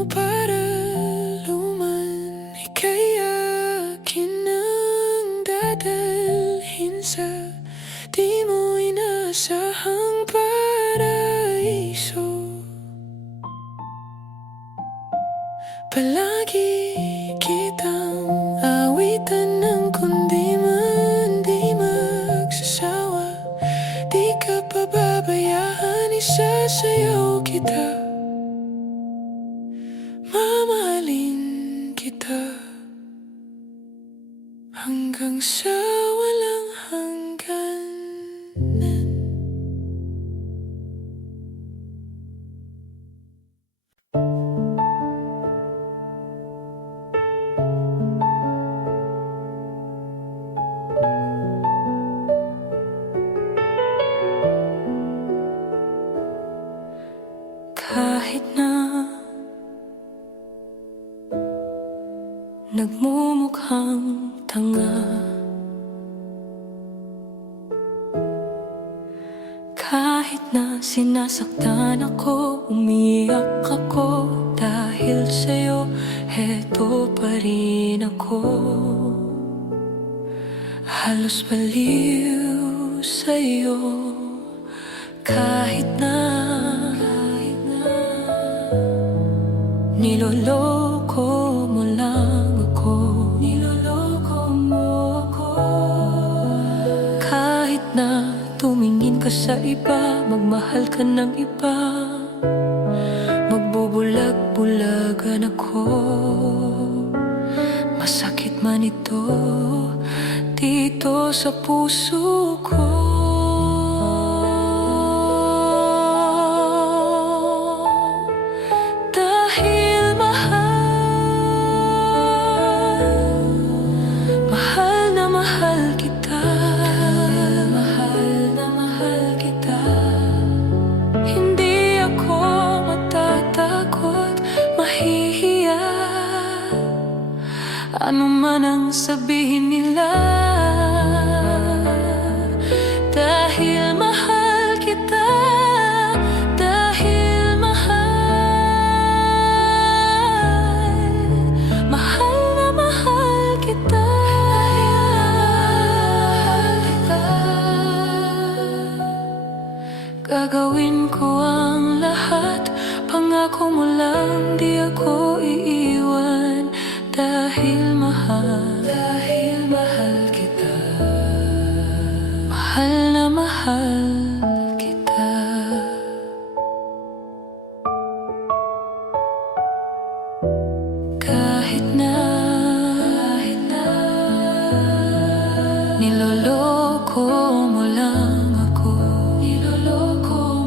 Para luman, ika'y akin ang dadalhin sa di mo inasahang paraiso. Palagi kitang awitan ng kundi man di magsasawa. Di ka pababayaan, isasayaw kita, mamahalin kita hanggang sa walang hangganan. Kahit na nagmumukhang tanga, kahit na sinasaktan ako, umiyak ako dahil sa'yo, heto pa rin ako. Halos baliw sa'yo, kahit na niloloko mo lang ako. Niloloko mo ako. Kahit na tumingin ka sa iba, magmahal ka ng iba, magbubulag-bulagan ako. Masakit man ito dito sa puso ko. Ano man ang sabihin nila, dahil mahal kita, dahil mahal na mahal kita, gagawin ko ang lahat, pangako mo lang di ako iiwan. Dahil mahal kita, mahal na mahal kita. Kahit na niloloko mo lang ako, niloloko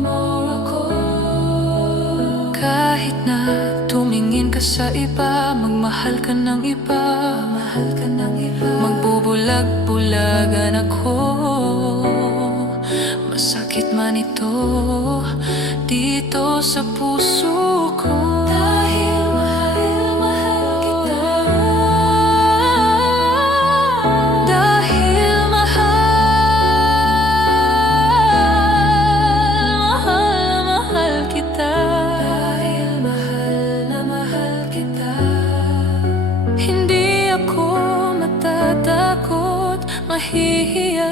tumingin ka sa iba, magmahal ka ng iba, magbubulag-bulagan ako. Masakit man ito dito sa puso ko. Dahil mahal kita. Dahil mahal kita. Dahil mahal na mahal kita. Hindi ako matatakot, mahihiya.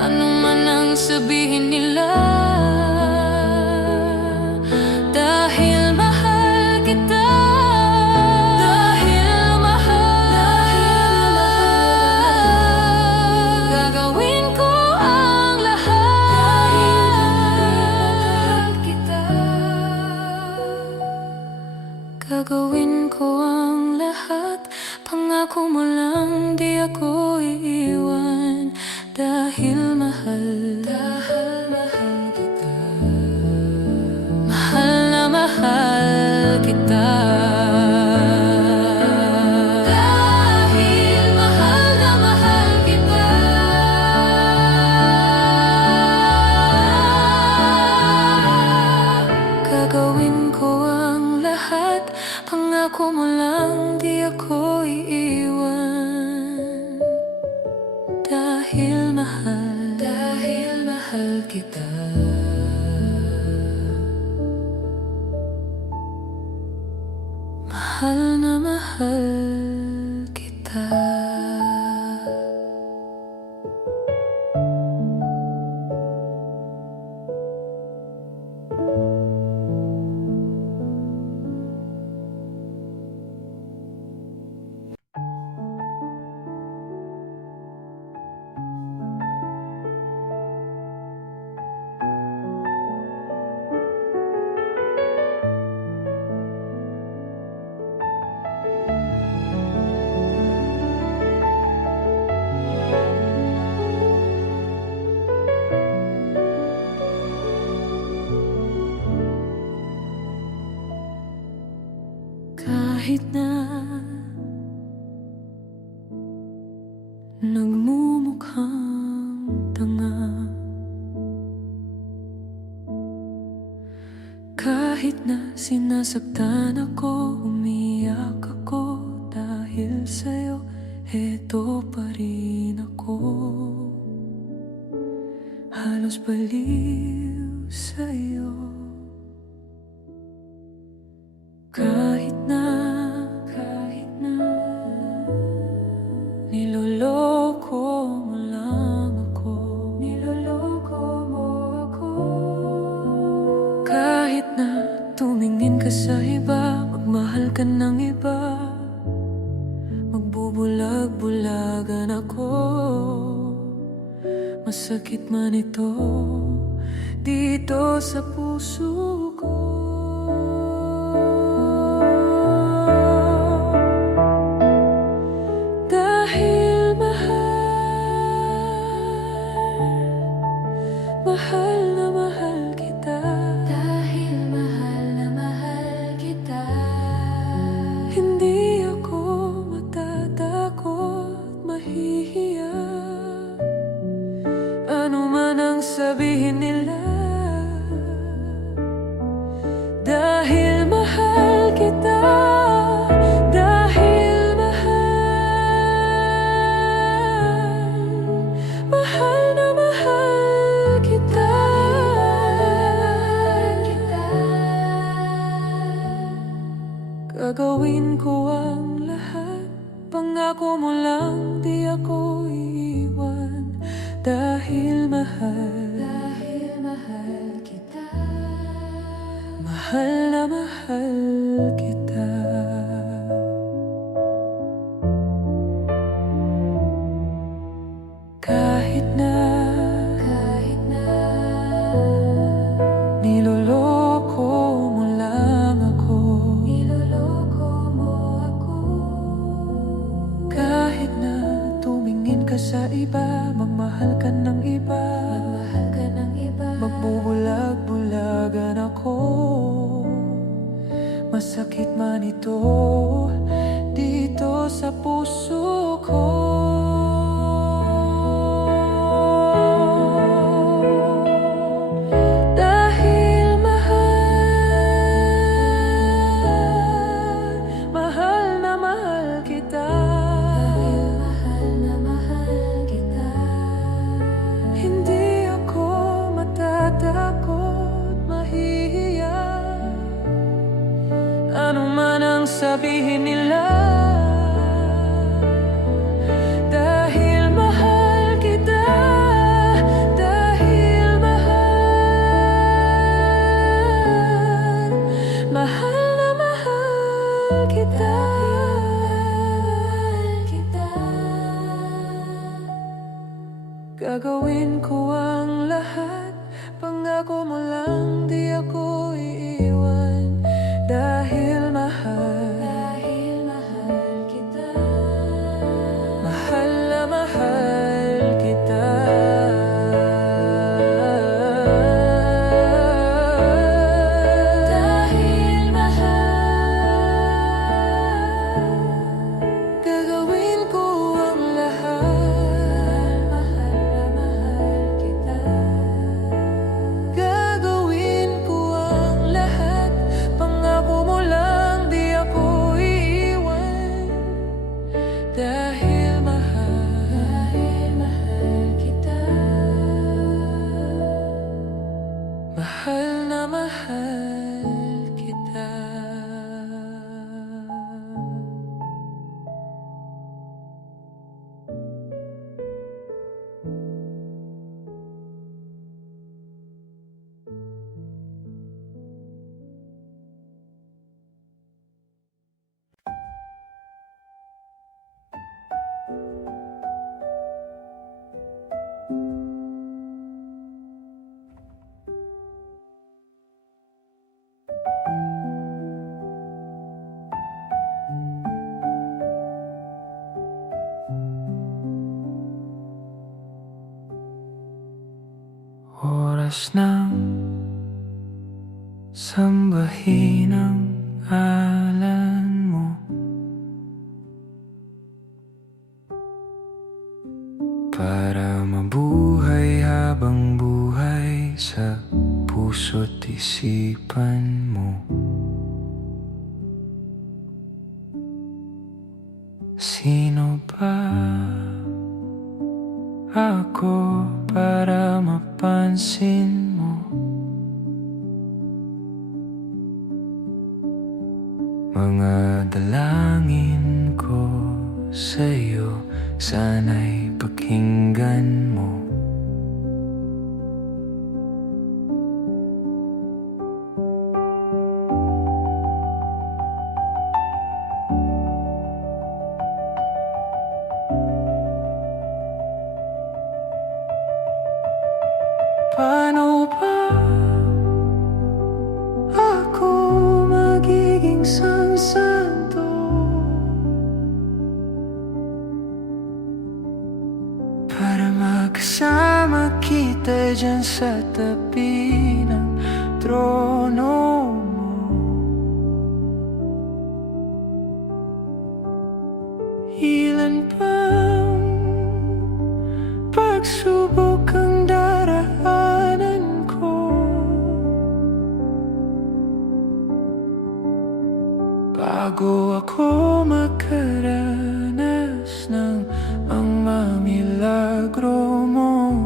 Ano man ang sabihin nila. Dahil mahal kita. Dahil mahal. Gagawin ko ang lahat. Dahil mahal kita. Gagawin ko ang lahat. Pangako mo lang di ako iiwan. Dahil mahal kita. Mahal na mahal kita. Dahil mahal na mahal kita. Gagawin ko ang lahat. Pangako mo lang di ako iiwan. Dahil mahal kita. Mahal na mahal kita. Kahit na nagmumukhang tanga, kahit na sinasaktan ako, umiyak ako dahil sa'yo, eto pa rin ako. Halos baliw sa'yo. Kahit na niloloko mo lang ako. Kahit na tumingin ka sa iba, magmahal ka ng iba, magbubulag-bulagan ako. Masakit man ito dito sa puso ko. Mahal na mahal kita. Dahil mahal na mahal kita. Hindi ako matatakot, mahihiya. Ano man ang sabihin nila. Dahil mahal kita. Dahil mahal na mahal kita. Gagawin ko ang lahat. Pangako mo lang di ako iiwan. Dahil mahal kita. Mahal na mahal kita. Kahit na niloloko mo lang ako. Kahit na tumingin ka sa iba, magmahal ka ng iba, magbubulag-bulagan ako. Masakit man ito dito sa puso ko. Dahil mahal, mahal na mahal kita. Dahil mahal na mahal kita. Hindi ako matatakot, mahihiya. Ano man ang sabihin nila, dahil mahal kita, dahil mahal, mahal na mahal kita. Gagawin ko ang lahat, pangako mo lang di ako iiwan. Dahil mahal kita. mahal na mahal kita. Dahil mahal, Gagawin ko ang lahat, mahal na mahal kita. gagawin ko ang lahat, pangako mo lang di ako iiwan. Dahil mahal kita. mahal na mahal kita. Oras ng sambahin ang ngalan mo. Para mabuhay habang buhay sa puso't isipan mo. Sino ba ako para mapansin mo? Mga dalangin ko sa'yo, sana'y pakinggan mo. Paano ba ako magiging santo para makasama kita dyan sa tabi ng trono mo? Ilan pang pagsubok ang daraanan ko bago ako makaranas ng mga milagro mo.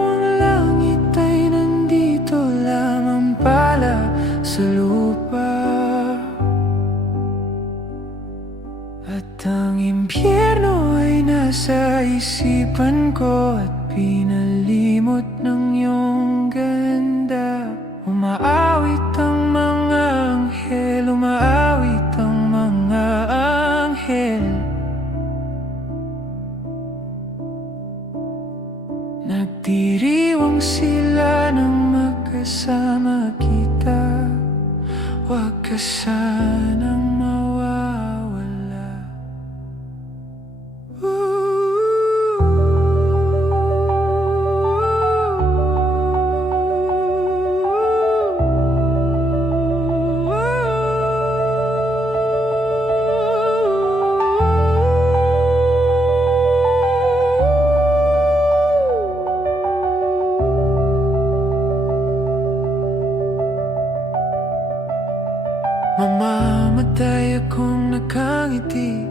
Ang langit ay nandito lamang pala sa lupa, at ang impyerno ay nasa isipan ko at pinalimot ng iyong ganda. Umaawit ang mga anghel, umaawit ang mga anghel. Nagdiriwang sila nang magkasama kita. ka sanang mawawala. Mamamatay akong nakangiti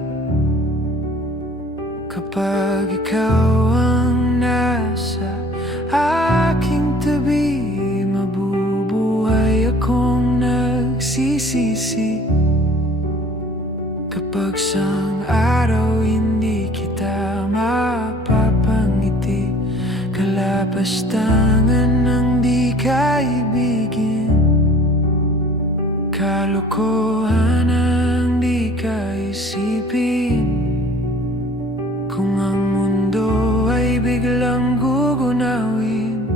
kapag ikaw ang nasa aking tabi. Mabubuhay akong nagsisisi kapag sang araw hindi kita mapapangiti. Kalapastangan ng di kaibigin, kalokohan ang di kaisipin. Kung ang mundo ay biglang gugunawin,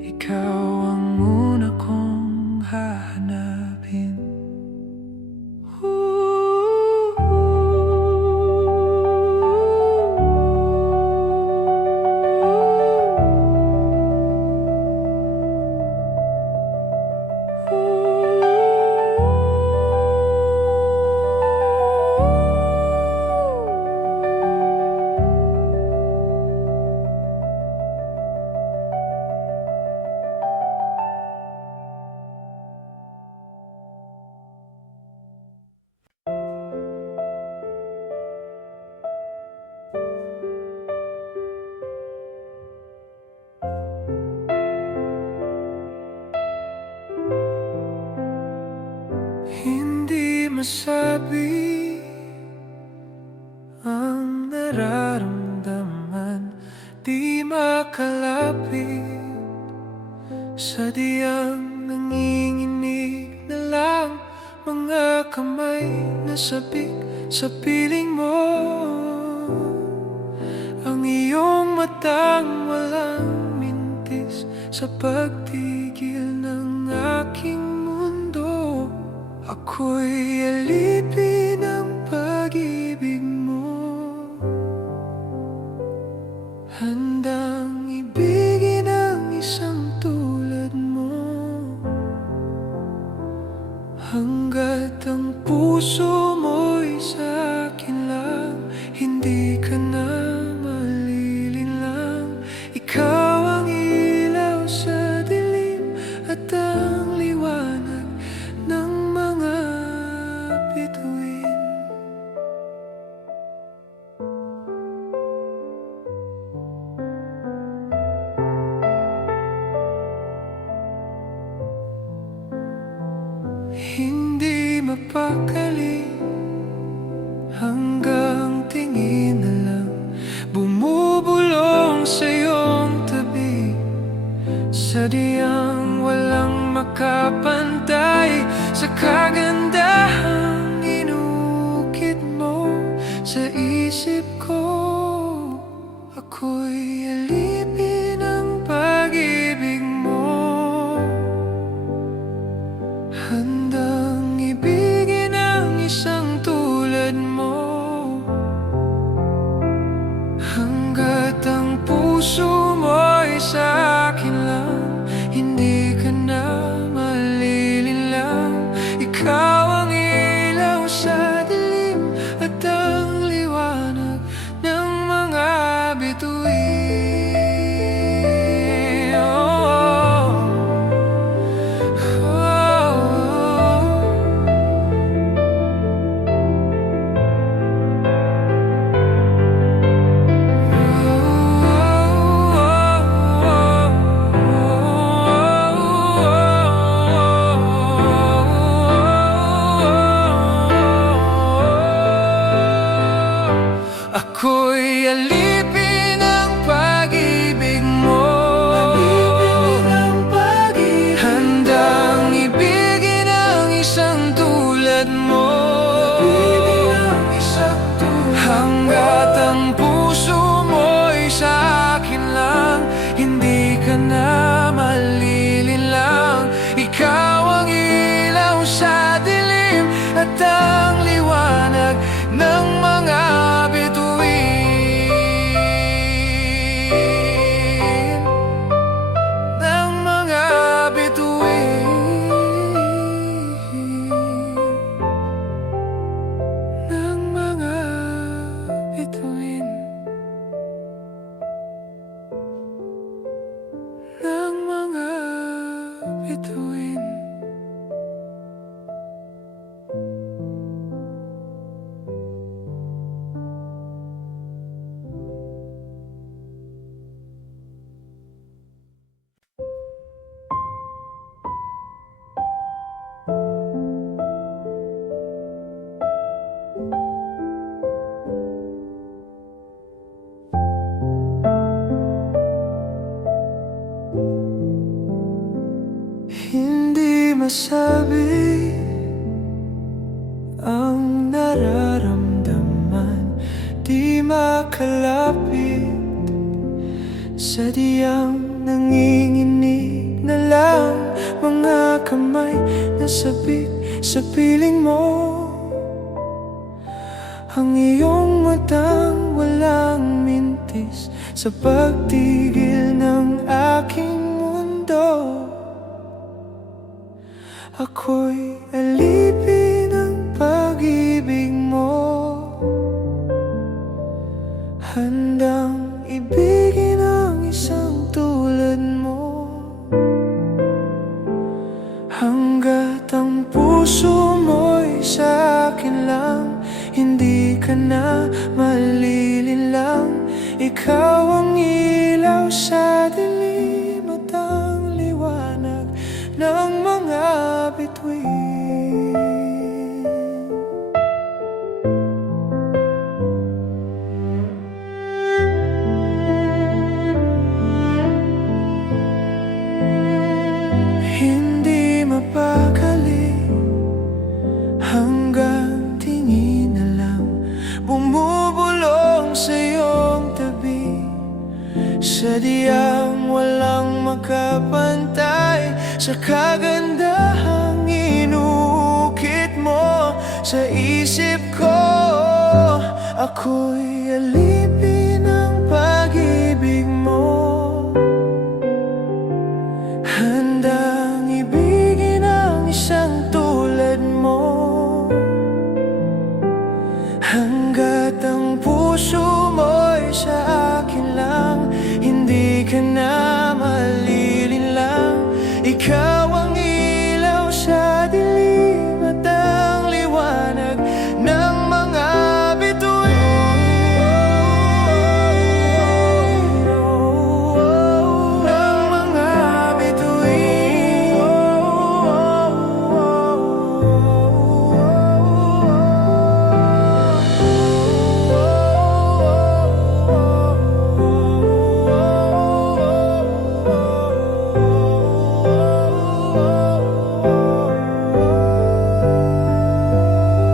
ikaw ang una kong hahanapin. Hindi masabi ang nararamdaman, di makalapit, sadyang nanginginig na lang mga kamay na sabik sa piling mo. Ang iyong matang walang mintis sa pagtigil ng aking mundo. Ako'y alipin ng pag-ibig mo, handang ibigin ang isang tulad mo. Hanggat ang puso mo'y sa'kin lang, hindi ka na malilinlang. Ikaw ang ilaw sa dilim at ang liwanag ng mga bituin. Hindi mapakali hanggang tingin na lang bumubulong sa iyong tabi, sadyang walang makapantay sa kagandahang inukit mo sa isip ko. Ako'y alipin ng pag-ibig mo, handang ibigin ang isang tulad mo. Hanggat ang puso mo'y sa'kin lang, hindi ka na malilinlang. Ikaw ang ilaw sa dilim at ang liwanag ng mga bituin. Ako'y alipin ng pag-ibig mo, handang ibigin ang isang tulad mo. Hanggat ang puso mo'y sa'kin lang, hindi ka na malilinlang. Ikaw ang ilaw masabi ang nararamdaman, di makalapit. Sadyang nanginginig na lang mga kamay na sabik sa piling mo. Ang iyong matang walang mintis sa pagtigil ng aking mundo. Ako'y alipin ng pag-ibig mo, handang ibigin ang isang tulad mo. Hanggat ang puso mo'y sa akin lang, hindi ka na malilinlang. Ikaw ang ilaw sa dilim at ang liwanag ng mga bituin. Hindi mapakali hanggang tingin na lang bumubulong sa iyong tabi. Sadyang walang makapantay sa kagandahang inuukit mo sa isip ko. Ako'y alipin ng pag-ibig mo, handang ibigin ang isang tulad mo. Hanggat ang puso mo'y sa akin lang, hindi ka na malilinlang. Ikaw ang ilaw sa dilim at ang liwanag ng mga bituin. Ng mga bituin.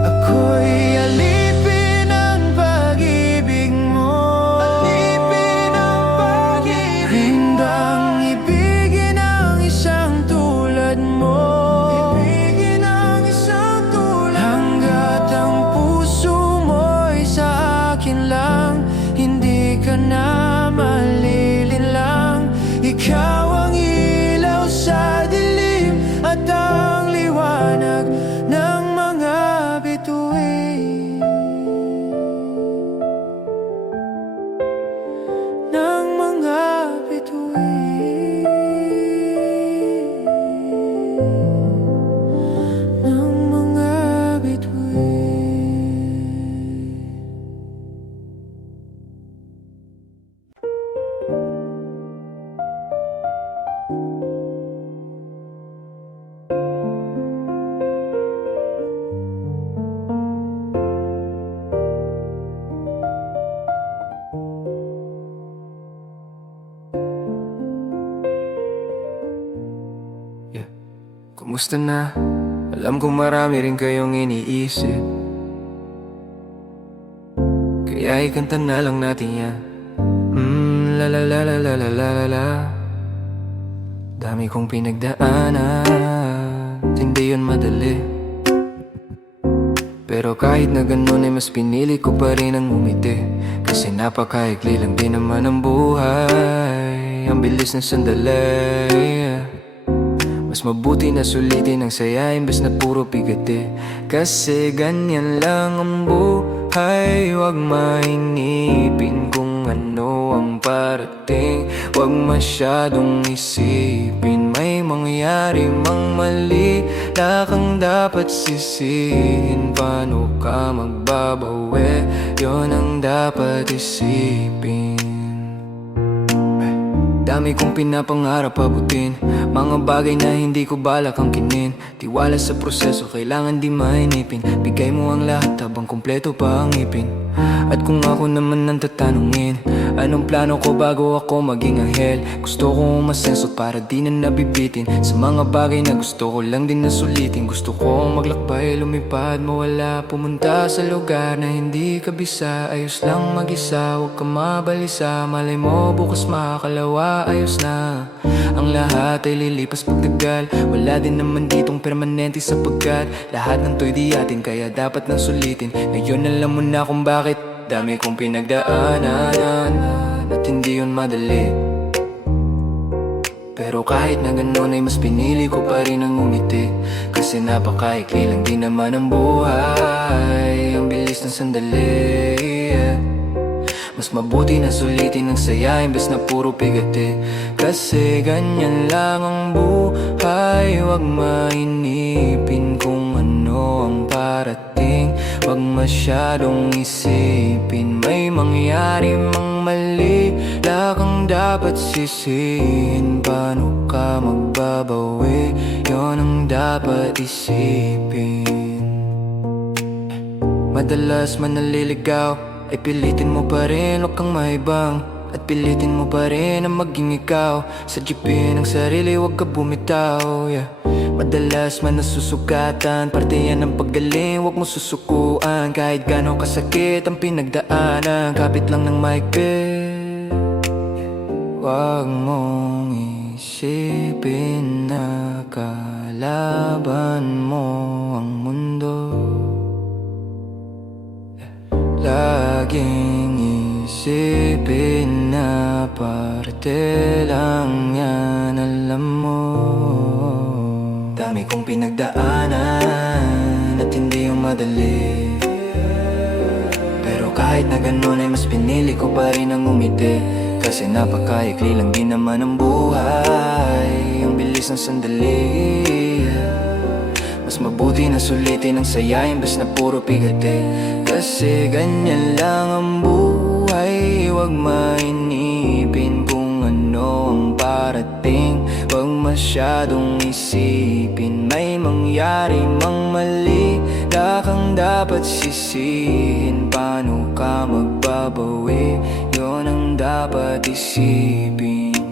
Ako'y alipin ng pag-ibig mo, alipin ng pag-ibig, handang ibigin ang isang tulad mo, ibigin ang isang tulad. Hanggat ang puso mo'y sa akin lang, hindi ka na malilinlang. Ikaw ang ilaw sa dilim at ang liwanag ng mga bituin. Ng mga bituin. Ng mga bituin. Yeah. Kumusta na? Alam kong marami rin kayong iniisip, kaya ikanta na lang natin yan. La la la la la la la la la. Dami kong pinagdaanan, hindi yun madali. Pero kahit na ganun ay mas pinili ko pa rin ang umiti, kasi napakaikli lang din naman ang buhay. Ang bilis ng sandali, mas mabuti na sulitin ang saya imbes na puro bigati. Kasi ganyan lang ang buhay, huwag mainipin kung ano ang parating. Huwag masyadong isipin, may mangyari mang mali, na kang dapat sisihin. Paano ka magbabawi, yun ang dapat isipin. Dami kong pinapangarap abutin, mga bagay na hindi ko balak angkinin. Tiwala sa proseso, kailangan di mainipin. Bigay mo ang lahat habang kumpleto pa ang ipin. At kung ako naman ang tatanungin, Anong plano ko bago ako maging anghel? Gusto ko umasenso para di na nabibitin sa mga bagay na gusto ko lang din na sulitin. Gusto ko maglakbay, lumipad, mawala, pumunta sa lugar na hindi kabisa. Ayos lang mag-isa, huwag ka mabalisa. Malay mo bukas makakalawa, ayos na. Ang lahat ay lilipas pagtagal. Wala din naman ditong permanente sapagkat lahat ng to'y di atin, kaya dapat nang sulitin. Ngayon alam mo na kung bakit dami kong pinagdaanan at hindi yun madali. Pero kahit na ganun ay mas pinili ko pa rin ang umiti. Kasi napakaikli lang din naman ang buhay, ang bilis ng sandali. Mas mabuti na sulitin ang saya imbes na puro pigati. Kasi ganyan lang ang buhay, wag mainipin kung ano ang parating. Wag masyadong isipin may mangyari mang mali. Wala kang dapat sisihin, paano ka magbabawi? Yon ang dapat isipin. Madalas man naliligaw ay pilitin mo pa rin, huwag kang mahibang. At pilitin mo pa rin ang maging ikaw. Sa jeepin ng sarili, huwag ka bumitaw, yeah. Madalas man nasusugatan, parte yan ng paggaling, huwag mo susukuan. Kahit gano'ng kasakit ang pinagdaanan, kapit lang ng maigpit. Huwag mong isipin na kalaban mo ang mundo. Laging isipin na parte lang yan, alam mo. Dami kong pinagdaanan at hindi yung madali. Pero kahit na ganun ay mas pinili ko pa rin ang umiti. Kasi napakaikli lang din naman ang buhay, ang bilis ng sandali. Mas mabuti na sulitin ang saya imbes na puro pigati. Kasi ganyan lang ang buhay, wag mainipin kung ano ang parating. Wag masyadong isipin may mangyari mang mali. Wala kang dapat sisihin, paano ka magbabawi? Yon ang dapat isipin.